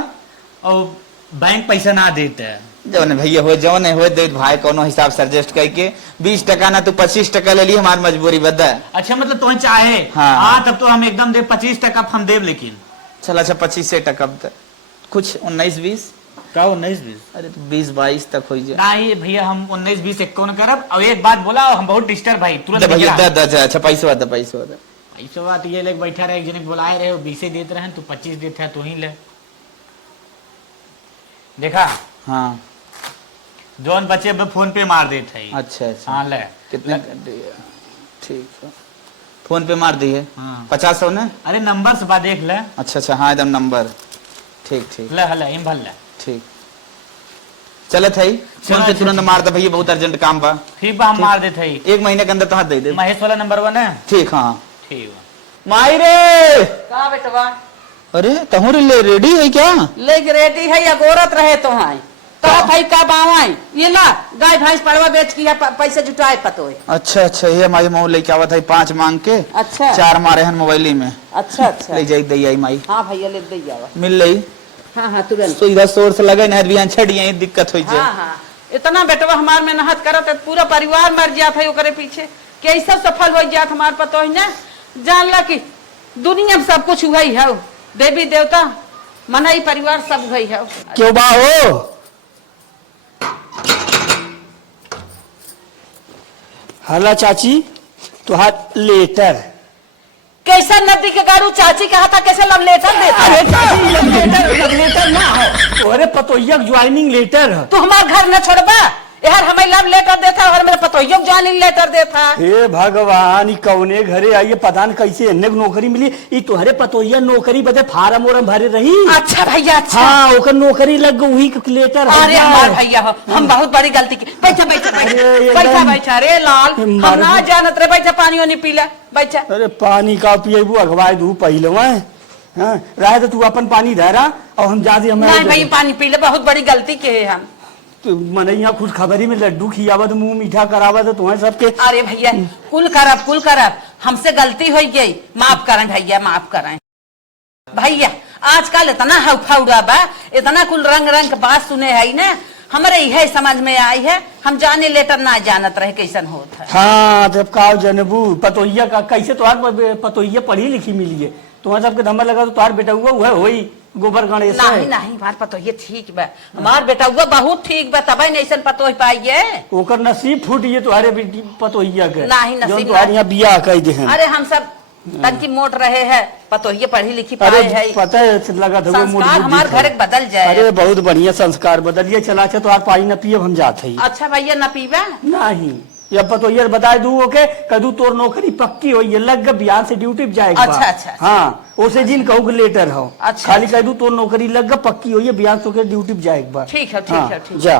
और बैंक पैसा ना देता है। जौन भैया हो जौन हो दे भाई कोनो हिसाब से एडजस्ट करके 20% ना तू 25% ले ली हमारी मजबूरी बदा। अच्छा मतलब तुम चाहे हाँ। तब तो हम एकदम दे 25% हम देव लेकिन। चल अच्छा 25% कुछ 19-20 का 19-20? अरे तो 20-22 तक हो जाए। नहीं भैया हम 19-20 इक्यावन करब और एक बात बोला हम बहुत डिस्टर्ब भाई तुरंत भैया अच्छा पैसा दे पैसा दे। ऐसा बात ये लोग बैठा रहे एक जने बुलाए रहे 20 देते रहे तू 25 देते है तू ही ले। देखा हाँ जोन बच्चे अब फोन पे मार देते है। अच्छा अच्छा हाँ ले कितने ठीक है फोन पे मार दी है। हाँ। 50 ने। अरे नंबर से बात देख ले। अच्छा अच्छा हाँ एकदम नंबर ठीक ठीक ले हले इम भल ले ठीक चलत है फोन पे तुरंत मार दे भैया बहुत अर्जेंट काम बा। ठीक बा हम मार देते है। 1 महीने के अंदर तो हाथ दे दे। महेश वाला नंबर 1 है। ठीक हाँ ठीक बा। माई रे का बेटवा अरे तहु ले रेडी है क्या? लेग रेडी है या गोरत रहे तो हाई तो भाई का बावाई ये ला गाय भैंस पड़वा बेच के पैसे जुटाए पतो है। अच्छा अच्छा ये हमारी मऊ लेके आवत है 5 मांग के। अच्छा 4 मारे हैं मोबाइल में। अच्छा अच्छा ले जाई दई आई माई हाँ भैया ले दे जावा। मिल रही हाँ हाँ तुरंत। तो इधर शोर से लगे ना बिहान छड़ यही दिक्कत हो जाए। हाँ हाँ इतना बेटवा हमार मेहनत करत है पूरा परिवार मर जात है ओकरे पीछे कैसा सफल हो जात हमार पतो है ना। जान ला कि दुनिया में सब कुछ हुआ ही है देवी देवता मनाई परिवार सब हुई है। क्यों बा हो हाला चाची तुहार लेटर। कैसा नदी के गाड़ू चाची कहा था कैसे लव लेटर देता अरे है? चाची लव लेटर ना हो, तोहरे पतोहिया ज्वाइनिंग लेटर है। तू हमार घर न छोड़बा यार, हमें लव लेटर देता और मेरे पतोहियों ज्वाइनिंग लेटर देता। हे भगवान, ई कौने घरे आई पता न कैसे इन्ने नौकरी मिली। ई तोहरे पतोहिया नौकरी बदे फार्म वारम भरे रही। अच्छा भैया अच्छा। हाँ ओकर नौकरी लग गई, वही के लेटर है। अरे हमार भैया हो, हम बहुत बड़ी गलती की। बैठा बैठा अरे बैठा एकदम- बैठा रे लाल, हम मार ना दो। जानत रे। बैठा पानी वानी पी ले, बैठा। अरे पानी का पिएबू अगवाए दू पहले वह रहे तो तू अपन पानी धरा और हम जा नहीं भाई पानी पी ले, बहुत बड़ी गलती की है हम। मनैया खुश खबरी में लड्डू खियावत मुंह मीठा करावत तुम्हें सबके। अरे भैया कुल करब हमसे गलती हो गई, माफ करें भैया माफ करें। भैया आजकल इतना हौफा बा, इतना कुल रंग रंग के बात सुने है ना, हमारे यह समझ में आई है। हम जाने लेटर ना जानत रहे कैसन होता है। हाँ जब का जनबू पतोहिया का कैसे तुम्हार पतोहिया पढ़ी लिखी मिली है, तुम्हारे सबके धम्मा लगा तो तुम्हार बेटा हुआ वह वही गोबर गणेश है। नहीं नहीं हमार पतोहिया ठीक बा, हमार बेटा हुआ बहुत ठीक बा, तब नहीं ऐसा पतोह पाइए। ओकर नसीब फूट ये तुम्हारे बेटी पतोहिया के। नहीं, नसीब जो तुम्हारे यहाँ बियाह कह दे हैं। अरे हम सब तनकी मोट रहे हैं, पतोहिया पढ़ी लिखी अरे पाए है। पता है लगा था वो मोट संस्कार बुद्धि हमार था। घर बदल जाए। अरे बहुत बढ़िया संस्कार बदलिए। चला अच्छा तो पानी न पिए हम जाते ही। अच्छा भैया न पीबा। नहीं या पतोहिया बता दू ओके कदू तोर नौकरी पक्की हो ये लग बिहार से ड्यूटी जाएगा। अच्छा। हाँ उसे जिन कहू लेटर हो। अच्छा, खाली कह दू तोर नौकरी लग पक्की हो ये बिहार से ड्यूटी जाएगा। ठीक है ठीक जा।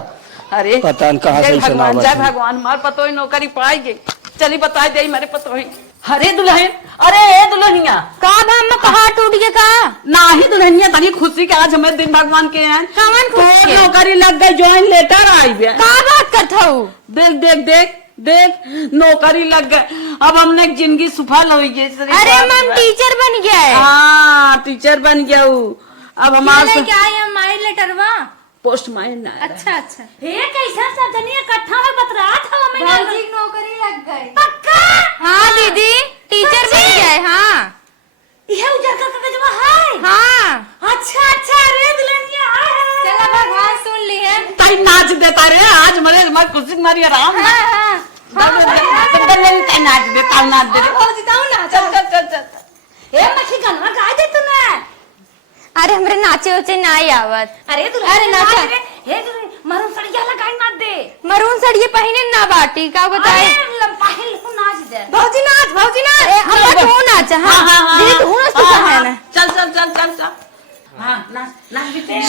अरे पता न कहाँ जय से भगवान सुनावत जय है। भगवान मार पतोही नौकरी पाई गई। चली बता दे मेरे पतोही। अरे दुल्हन, अरे ए दुल्हनिया का हम पहाड़ टूट गया का? नाही दुल्हनिया तनी खुशी के आज हमें दिन भगवान के हैं। कौन खुशी के? नौकरी लग गई, ज्वाइन लेटर आई है। का बात करत हूँ? देख देख देख देख नौकरी लग गई, अब हमने जिंदगी सफल हो गई। अरे हम टीचर बन गया है। हाँ टीचर बन गया हूँ। अब हमारे क्या है हमारी लेटरवा? पोस्टमैन। अच्छा अच्छा। हे कैसा सब जनी इकट्ठा है बतरात हो हमें भौजी की नौकरी लग गई। पक्का? हाँ दीदी टीचर बन गया है। हाँ यह उजर का कागजवा है। हाँ अच्छा अच्छा रे दुल्हनिया आए। चला भगवान सुन ली है। ताई नाच देता रे आज मरे खुशी मारी आराम। नाच देता नाच दे। भौजी ताऊ ना चल चल चल चल। हे मखी गनवा गा दे तू ना। अरे हमरे नाचे उचे ना ही आवत। अरे दुल्हन नाच रे। हे दुल्हन मरून सड़िया लगाई मत दे। मरून साड़ी पहने ना बाटी का बताए। अरे लंपाही लू नाच दे। भौजी नाच। हम तू नाच। हाँ दीदी तू नाच तो है ना। चल चल चल चल चल। हाँ नाच नाच भी तेरी।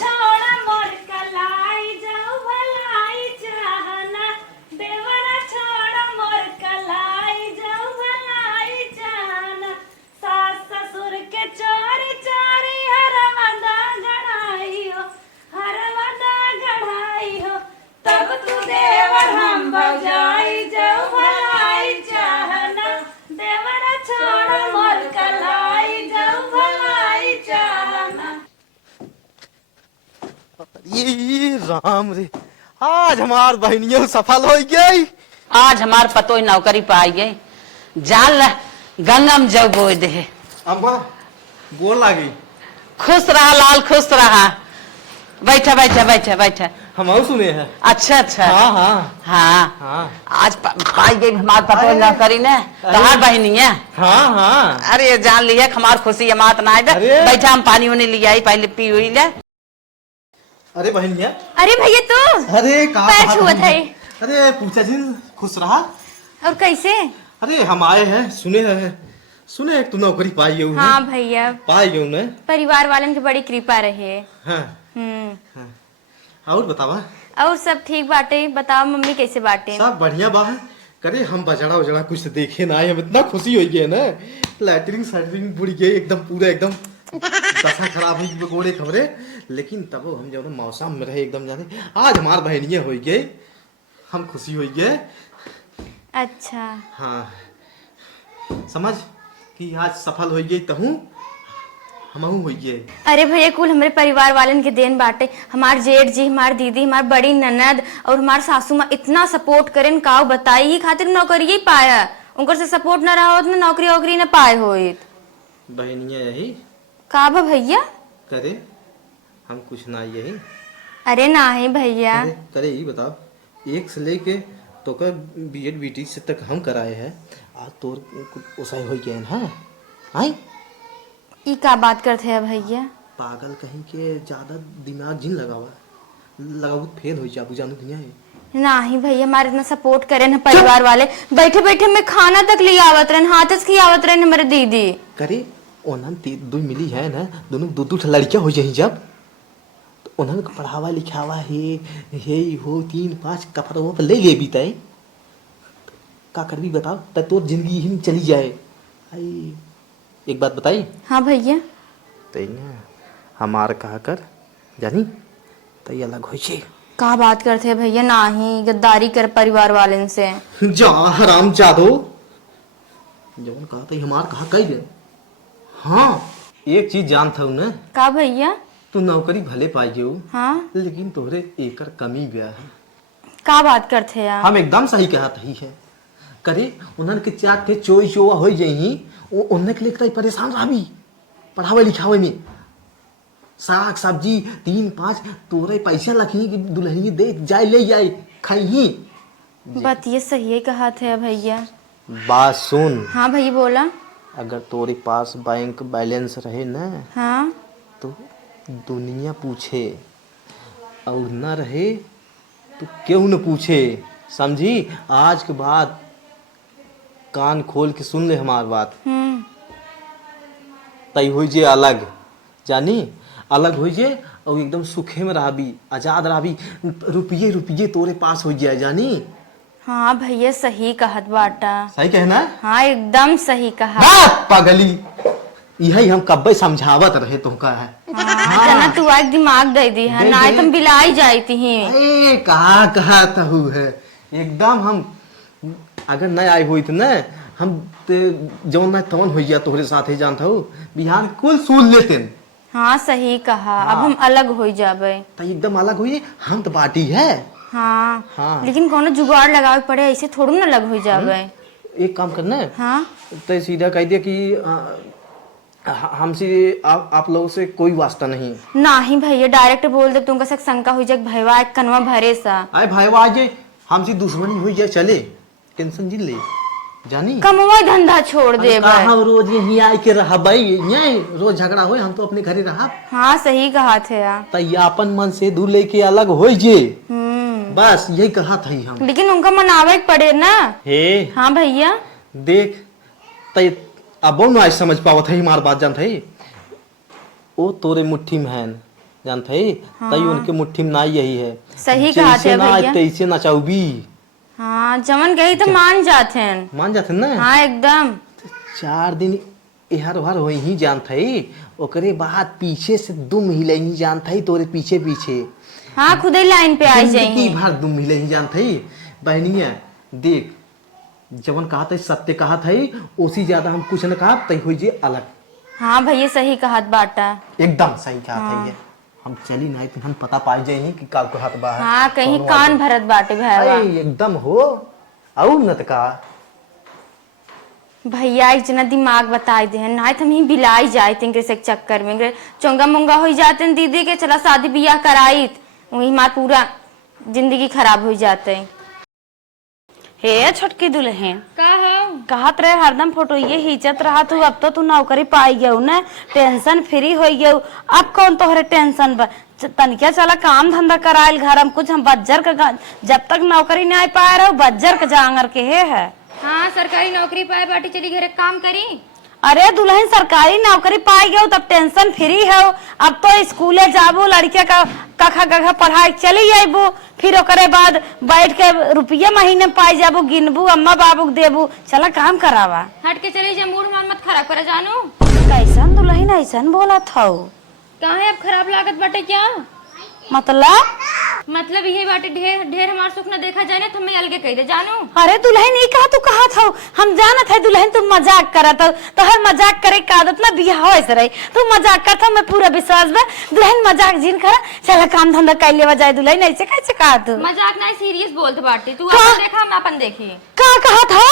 छोड़ा मोर कलाई जाऊ भलाई चाहना। देवरा छोड़ा मोर कलाई जाऊ भलाई चाहना। सास ससुर के चोरी चोरी हरवदा गढ़ाई हो। हरवदा गढ़ाई हो। तब तू देवर हम भजाई जाऊ भलाई चाहना। देवरा छोड़ा मोर कलाई जाऊ भलाई चाहना। ये राम रे, आज हमार बहनियों सफल हो गई। आज हमार पतोही नौकरी पाई गई। जाल गंगम जब बोई दे। अम्मा बोल लागी। खुश रहा लाल खुश रहा। बैठा बैठा बैठा बैठा। हम और सुने हैं। अच्छा अच्छा। हाँ हाँ हाँ हाँ आज पाई गई हमार पतोही नौकरी ने। तुम्हार बहनी है। हाँ हाँ। अरे जान लिया हमार खुशी मात ना आए। अरे। बैठा हम पानी उन्हें लिया आई पहले पी हुई ले। अरे बहनिया। अरे भैया तू अरे कहा पैर छुअत है। अरे पूछा जी खुश रहा। और कैसे? अरे हम आए हैं सुने तू नौकरी पाई है। हाँ भैया पाई गई ने। परिवार वालन की बड़ी कृपा रहे। हाँ और बतावा। और सब ठीक बाटे। बताओ मम्मी कैसे बाटे? सब बढ़िया बा है। करे हम बजड़ा उजड़ा कुछ देखे ना आए, हम इतना खुशी हो गए ना। लैटरिंग सैटरिंग बुड़ गए एकदम पूरा एकदम दशा खराब हुई गोड़े खबरे। लेकिन तब हम जो मौसम में रहे एकदम जाने आज हमार बहनिया हो गए, हम खुशी हो गए। अच्छा हाँ समझ कि आज सफल हो गई तहूँ हमहू हो गए। अरे भैया कुल हमारे परिवार वालन के देन बाटे। हमार जेठ जी, हमार दीदी, हमार बड़ी ननद और हमार सासू माँ इतना सपोर्ट करें काव बताई ही खातिर नौकरी ही पाया। उनकर से सपोर्ट न रहा होत ना नौकरी वोकरी न पाए होत। बहनिया यही का बा भैया? करे हम कुछ ना यही। अरे ना ही भैया। करे ही बताओ 1 से लेके तो का बीएड बीटी से तक हम कराए हैं आज तोर ओसाई हो गए हैं आई ई का बात करते हैं भैया? पागल कहीं के ज्यादा दिमाग जिन लगावा लगाऊ फेल हो जा बुझानु दुनिया है नहीं भैया, हमारे इतना सपोर्ट करे ना परिवार वाले, बैठे बैठे मैं खाना तक ले आवत रहे, हाथ से आवत रहे हमारे दीदी करे ओनन दो मिली है ना, दोनों दो दो लड़कियां हो जाही जब तो उन्होंने पढ़ावा लिखावा हे हो 3-5 कपड़ों पर ले ले बीता का कर भी बताओ तब तो जिंदगी ही चली जाए। आई एक बात बताई। हाँ भैया। तई ना हमार कहा कर जानी तई अलग हो छे। का बात करते हैं भैया? नहीं गद्दारी कर परिवार वाले से। जा हराम जादो जवन कहा तई हमार कहा कही दे। हाँ एक चीज जानता हूँ ना। का भैया? तू नौकरी भले पाई हो हाँ लेकिन तोहरे एकर कमी गया है। का बात करते हैं आप? हम एकदम सही कहा ही है करे उन्हन के चार थे चोई चोआ हो जाही उन्हें के लिए परेशान रही पढ़ावे लिखावे में साग सब्जी 3-5 तोरे पैसा लखी कि दुल्हनी दे जाए ले जाए खाई। बात ये सही है कहा थे भैया। बात सुन। हाँ भैया बोला। अगर तोरे पास बैंक बैलेंस रहे ना हाँ तो दुनिया पूछे और न रहे तो क्यों न पूछे समझी। आज के बाद कान खोल के सुन ले हमार बात। तई हो जे अलग जानी अलग हो जे और एकदम सुखे में रही आजाद रही रुपये रुपये तोरे पास हो जाए जानी। हाँ भैया सही कहत बाटा। सही कहना। हाँ एकदम सही कहा। पागली यही हम कब्बे समझावत रहे तुमका है। हाँ, जना तू आज दिमाग दे दी है ना तुम बिलाई जाती ही। कहा तहु है एकदम हम अगर न आई हुई तो न हम जौन ना तौन हो गया तोहरे साथ ही जानता हूँ बिहार कुल सुन लेते। हाँ सही कहा। अब हम अलग हो जाबे तो एकदम अलग हुई हम तो बाटी है। हाँ, हाँ। लेकिन कोनो जुगाड़ लगावे पड़े ऐसे थोड़ी ना अलग हो जाबे। एक काम करना है हाँ तो सीधा कह दिया कि हमसे आप लोगों से कोई वास्ता नहीं। नहीं भैया डायरेक्ट बोल दे तुमका सक शंका हो जाए भैया कनवा भरे सा। आए भाईवा आज हमसे दुश्मनी हुई जाए चले टेंशन जिन ले जानी। कमवा धंधा छोड़ दे हम रोज यही आए के रहा भाई रोज झगड़ा हो हम तो अपने घरे रहा। हाँ सही कहा थे तो अपन मन से दूर लेके अलग हो जे बस यही कहा था हम। लेकिन उनका मनावे पड़े ना। हे हाँ भैया देख तय अब न समझ पावत है हमार बात जानते है वो तोरे मुट्ठी में है जानते है। हाँ। तई उनके मुट्ठी में ना यही है। सही कहा थे भैया। तैसे ना चाहबी। हाँ जमन गई तो मान जाते ना। हाँ एकदम 4 दिन इहर उहर हो ही जानते है ओकरे बाद पीछे से दुम हिले ही जानते है तोरे पीछे पीछे। हाँ खुद ही लाइन पे आ जाएंगे। बार दुम हिले ही जानते है बहनिया देख जवन कहा था सत्य कहा था उसी ज्यादा हम कुछ न कहा तय हो जे अलग। हाँ भैया सही कहा बाटा एकदम सही कहा था। हम चली नहीं तो हम पता पाई जाए नहीं कि काल को हाथ बाहर। हाँ कहीं कान भरत बाटे भैया एकदम हो और न का भैया इतना दिमाग बताई दे ना हम ही बिलाई जाए तिनके से चक्कर में चोंगा मोंगा हो जाते दीदी के चला शादी ब्याह कराई वही हमार पूरा जिंदगी खराब हो जाते। हे छोटकी दुल्हन कहत रहे हरदम फोटो ये हिचत रहा तू अब तो तू नौकरी पाई गयो न टेंशन फ्री हो गयो। अब कौन तोहरे टेंशन तनिका चला काम धंधा करायल घर हम कुछ हम बज्जर का जब तक नौकरी नहीं पाए रहो बज्जर का जांगर के है। हाँ सरकारी नौकरी पाए बाटी चली घरे काम करी। अरे दुल्हन सरकारी नौकरी पाई गयो तब टेंशन फ्री हो। अब तो स्कूले जाबो लड़के का कखा पढ़ाई चली जाबो फिर ओकरे बाद बैठ के रुपये महीने पाई जाबो गिनबू अम्मा बाबू देबू चला काम करावा। हट के चली जा मूड मान मत खराब करे जानू। कैसन दुल्हन ऐसन बोला था कहाँ अब खराब लागत बाटे क्या मतलब ये बाटे ढेर ढेर हमार सुख न देखा जाए तो मैं अलगे कह दे जानू। अरे दुल्हन ये कहा तू कहा था हम जानत है दुल्हन तुम मजाक करत हो तो हर मजाक करे का आदत ना बिया हो ऐसे रही तू मजाक करता मैं पूरा विश्वास में दुल्हन मजाक जिन करा चला काम धंधा कर लेवा जाए दुल्हन ऐसे कैसे कहा तू मजाक नहीं सीरियस बोलत बाटी तू अपन देखा हम अपन देखी का कहा था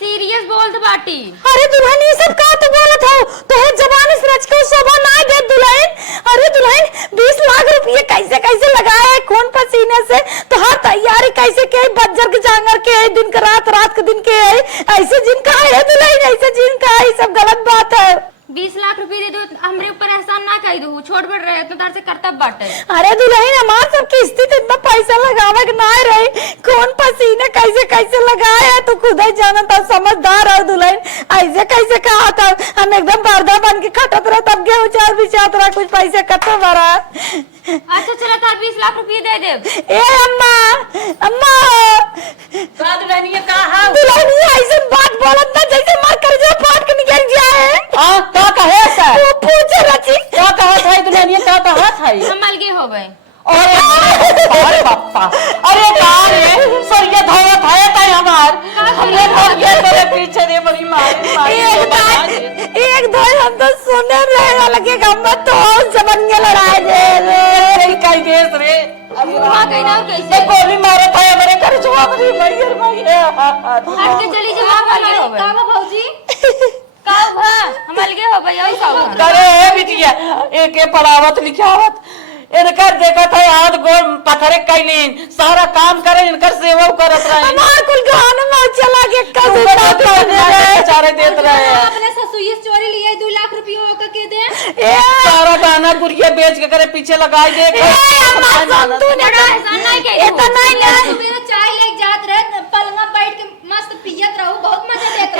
सीरियस बोलत बाटी। अरे दुल्हन ये सब का तू बोलत हो तो है जबान से रच के शोभा ना दे दुल्हन। अरे दुल्हन 20 लाख रुपए कैसे कैसे लगाए खून पसीने से, तो हर तैयारी कैसे के बज्जर के जांगर के है, दिन का रात, रात के दिन के है, ऐसे जिन का है दुल्हन, ऐसे जिन का है, सब गलत बात है। 20 लाख रुपए दे दो, हमरे ऊपर एहसान ना कह दो, छोड़ बढ़ रहे तो तार से कर्तव्य बाटे। अरे दुल्हन हमार सब किस्ती तो इतना पैसा लगावे के ना रही, खून पसीने कैसे कैसे लगाए है, तू खुद ही जाना था, समझदार है दुल्हन, ऐसे कैसे कहा था, हम एकदम पर्दा बन के खटत रहे, तब गेहूं चार बिचात रहा, कुछ पैसे कतो भरा। अच्छा चलो तार 20 लाख रुपए दे दे। ए अम्मा, अम्मा दुल्हनिया कहा दुल्हनिया ऐसे बात बोलत ना जैसे मार कर जो फाट के निकल जाए। क्या कहे सर, वो पूछे रची क्या कहा था दुल्हनिया, क्या कहा था? हम अलगे हो गए। अरे बापा, अरे कार है सर, ये धोवत है ताई हमार, हमने तो ये तेरे पीछे रे बड़ी मारी एक दो हम तो सुने रहे लगे गम्मा तो जबन के लड़ाई दे रे कई देश रे, अभी वहाँ गई ना कैसे गोली मारे था मेरे घर जवाब दी मैयर हट के चली जा। हम अलगे हो गए। कावा भौजी हम अलगे हो गए। यही सब करे बिटिया एके पढ़ावत लिखावत, इनकर देखा था हाथ गोड़ पत्थरे कैलीन, सारा काम करे, इनकर सेवा करत रहे, हमार कुल गाना में चला के कदू बात करने बेचारे देत रहे, अपने ससुई से चोरी लिए 2 लाख रुपया होकर के दे। ए सारा दाना गुड़िया बेच के करे पीछे लगाई दे। अम्मा सुन तू ने एहसान नहीं कह इतना नहीं ले मेरा चाय लेके जात रहे, पलंगा बैठ के मस्त पियत रहू, बहुत मजा देत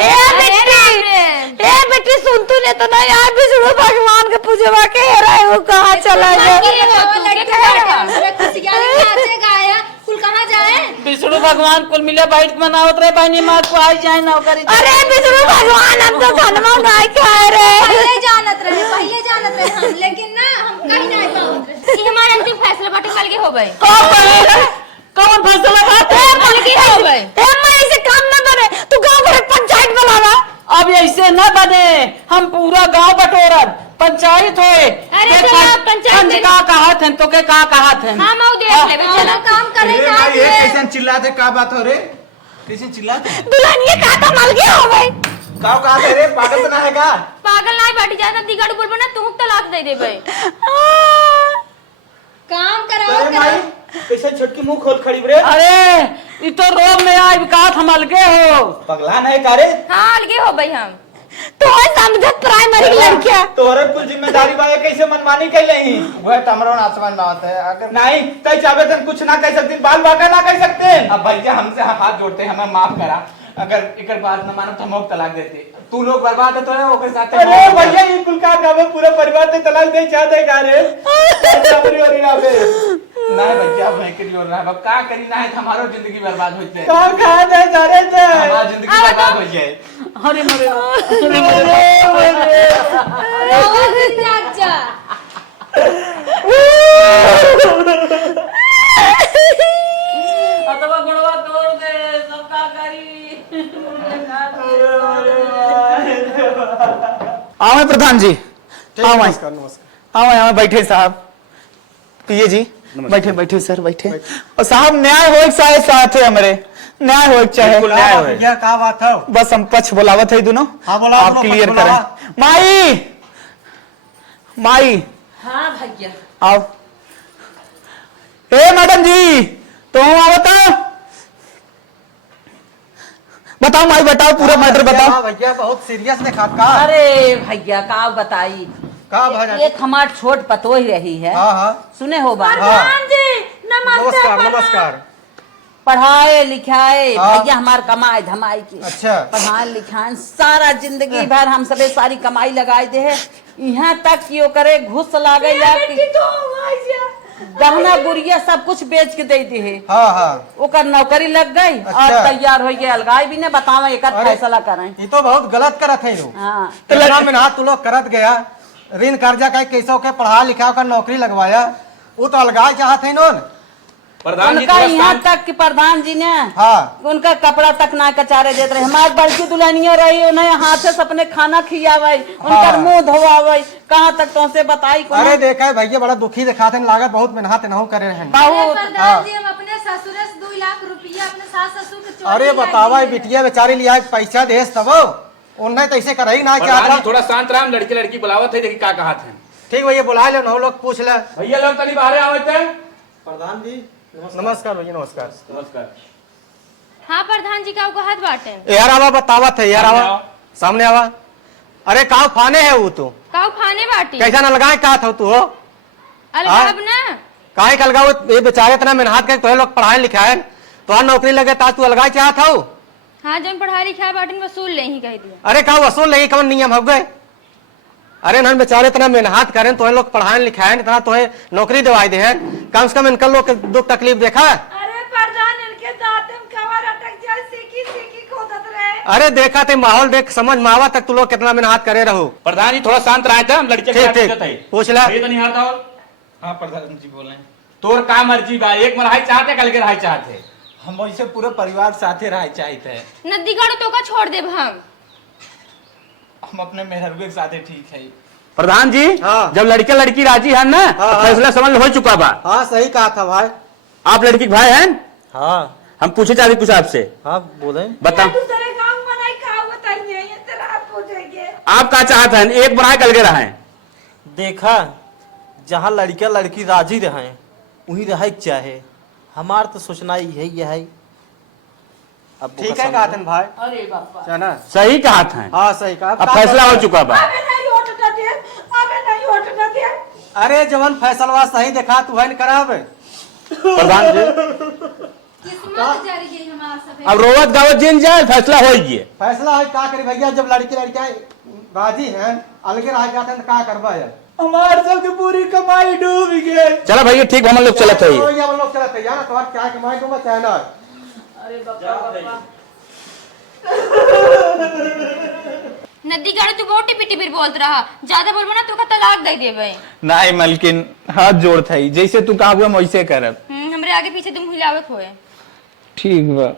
ए बेटी सुन तू ने तो नहीं यार विष्णु भगवान के पूजवा के रहे हो कहां चला गया कहाँ जाए? विष्णु भगवान कुल मिले बैठ के मनावत रहे, बहनी माँ को आई जाए नौकरी। अरे विष्णु भगवान हम तो धनमा नहीं खाए रे, पहले जानत रहे हम, लेकिन ना हम कहीं नहीं पावत रहे। ये हमारा अंतिम फैसला बाटे, अलगे हो गए। कौन फैसला बात है? अलगे हो गए। मैं ऐसे काम ना करे, तू गांव घर पंचायत बुलावा। अब ऐसे न बने, हम पूरा गांव बटोरब, पंचायत होए। अरे चलो पंचायत का कहा थे तो के का कहा थे, हाँ मैं देख ले चलो काम करे कैसे चिल्लाते, का बात हो रे, कैसे चिल्लाते, दुल्हनिया का तो मल गया हो गई, का कहा रे, पागल तो ना है का? पागल नहीं बाटी जाना, दिगाड़ बोल बना तुम तलाक दे दे भाई। काम कराओ कैसे छोटकी मुंह खोल खड़ी रे? अरे ये तो रोग में आई विकास, हम अलगे हो, पगला नहीं का रे? हाँ अलगे हो भाई हम। तो समझत प्राइमरी लड़कियां तोरे कुल जिम्मेदारी बा, कैसे मनमानी कर लेही? वह तमरो आसमान बात है, अगर नहीं कई चाहे तो कुछ ना कह सकते, बाल बाका ना कह सकते। अब भैया हमसे हाथ जोड़ते, हमें माफ करा, अगर एक बात न मानो तो हम तलाक देते, तू लोग बर्बाद है तो है ओकर साथ। अरे भैया ये कुल का काम है, पूरा परिवार से तलाक दे चाहते का रे? अपनी ओर ना बे नहीं भैया, अब मैं करी और ना, अब का करी ना है, हमारो जिंदगी बर्बाद हो जाए, का कहा दे सारे से हमारी जिंदगी बर्बाद हो जाए। अरे मरे राजा अतवा गुणवा तोड़ दे, सब का करी। आवे प्रधान जी, आवे नमस्कार नमस्कार। आवे आवे बैठे साहब, पिए जी बैठे बैठे सर बैठे। और साहब न्याय हो साथ है, हमारे न्याय हो चाहे न्याय हो, क्या का बात है? बस हम पक्ष बुलावत है दोनों, हाँ बोला, आप क्लियर करें। माई माई हाँ भैया आओ, ए मैडम जी तो आओ, बताओ माई बताओ, पूरा मैटर बताओ। भैया बहुत सीरियस ने खात का। अरे भैया का बताई, का भैया? एक हमार छोट पतो ही रही है, हाँ हाँ सुने हो बात, नमस्कार नमस्कार। पढ़ाए लिखाए हाँ। भैया हमार कमाई धमाई की, अच्छा पढ़ाए लिखाए सारा जिंदगी भर हम सबे सारी कमाई लगाई दे है, यहाँ तक कि करे घुस लागे गहना गुड़िया सब कुछ बेच के दे दी है, हाँ हाँ ओकर नौकरी लग गई अच्छा। और तैयार हो गया, अलगाई भी ने बतावा एक फैसला करें। ये तो बहुत गलत करत है लोग। हाँ तो में तू लोग करत गया, ऋण कर्जा का कैसो के पढ़ा लिखा कर नौकरी लगवाया, वो तो अलगाए चाहते हैं नोन। उनका यहाँ तक कि प्रधान जी ने हाँ उनका कपड़ा तक ना कचारे देते रहे, हमारी बड़की दुल्हनिया रही, उन्हें हाथ से अपने खाना खियावे, उनका मुंह धोवावे, कहाँ तक तो से बताई। अरे देखा है भैया बड़ा दुखी दिखाते हैं, लागत बहुत मेहनत नहु करे हैं बहुत। प्रधान जी हम अपने ससुर से 2 लाख रुपया अपने सास ससुर के चोरी अरे बतावा बिटिया बेचारी लिया पैसा देस तब उन्हें तो ऐसे कर ही ना चाहता। थोड़ा शांत राम, लड़की लड़की बुलावत है, देखिए क्या कहा थे। ठीक भैया बुला लो नौ लोग पूछ ले। भैया लोग तनी बाहर आवे थे। प्रधान जी नमस्कार भैया नमस्कार। नमस्कार। हाँ प्रधान जी का हाथ बाटे यार आवा बतावा थे यार आवा सामने आवा। अरे काव फाने है वो तू काऊ खाने बाटी कैसा ना लगाए का था तू हो अलग ना काहे कल गाओ ये बेचारे इतना मेहनत करके तो लोग पढ़ाए लिखाए तो नौकरी लगे ता तू अलगाए चाहत हो। हाँ जब पढ़ा लिखा बाटिन वसूल ले ही कह दिया। अरे का वसूल नहीं कौन नियम हो गए। अरे नन बेचारे इतना मेहनत करें तो लोग पढ़ाए लिखाए इतना तो नौकरी दिवाई दे हैं कम से कम इनका लोग के दुख तकलीफ देखा। अरे प्रधान इनके दांत में कवर अटक जाए सीखी सीखी खोदत रहे। अरे देखा थे माहौल देख समझ में आवा तक तू लोग कितना मेहनत करे रहो। प्रधान जी थोड़ा शांत रहे थे हम लड़के ठीक ठीक पूछ ला। ये तो नहीं हारता हो। हाँ प्रधान जी बोले तोर का मर्जी बा एक मरहाई चाहते कल के रहाई चाहते। हम वैसे पूरे परिवार साथे रह चाहते हैं। नदी गाड़ो तो का छोड़ दे हम अपने मेहरबे के साथे ठीक है। प्रधान जी हाँ। जब लड़के लड़की राजी है ना हाँ, तो फैसला समझ हो चुका बा। हाँ सही कहा था भाई। आप लड़की के भाई हैं। हाँ हम पूछे चाहते कुछ आपसे। हाँ बोले बताओ दूसरे गांव मनाई का बताइए ये तेरा पूछेंगे। आप क्या चाहते हैं एक मरहाई कल के रहे। देखा जहाँ लड़का लड़की राजी रहे वही रहे चाहे हमार तो सोचना यही है। अब ठीक है कहा था भाई। अरे बापा चना सही कहा था। हाँ सही कहा। अब फैसला हो चुका बा। अबे नहीं उठना दे अबे नहीं उठना दे। अरे जवन फैसलवा सही देखा तू है करावे। प्रधान जी किस्मत जारी गई हमारा सब अब रोवत गावत जिन जाए फैसला हो गए। फैसला है का करी भैया जब लड़की लड़कियां राजी हैं अलगे रह जाते हैं तो का करवा है। हमार सबकी पूरी कमाई डूब गई। चलो भैया ठीक हम लोग चलते हैं। हम लोग चलते यार तुम्हार क्या कमाई दूंगा चाहे ना। नदी गाड़ो तू बहुत टिपी टिपी बोलत रहा ज्यादा बोलबो ना तो का तलाक दे देबे। नहीं मलकिन हाथ जोड़ था जैसे तू कहा वैसे करब। हमरे आगे पीछे तुम हिलावे खोए। ठीक बा।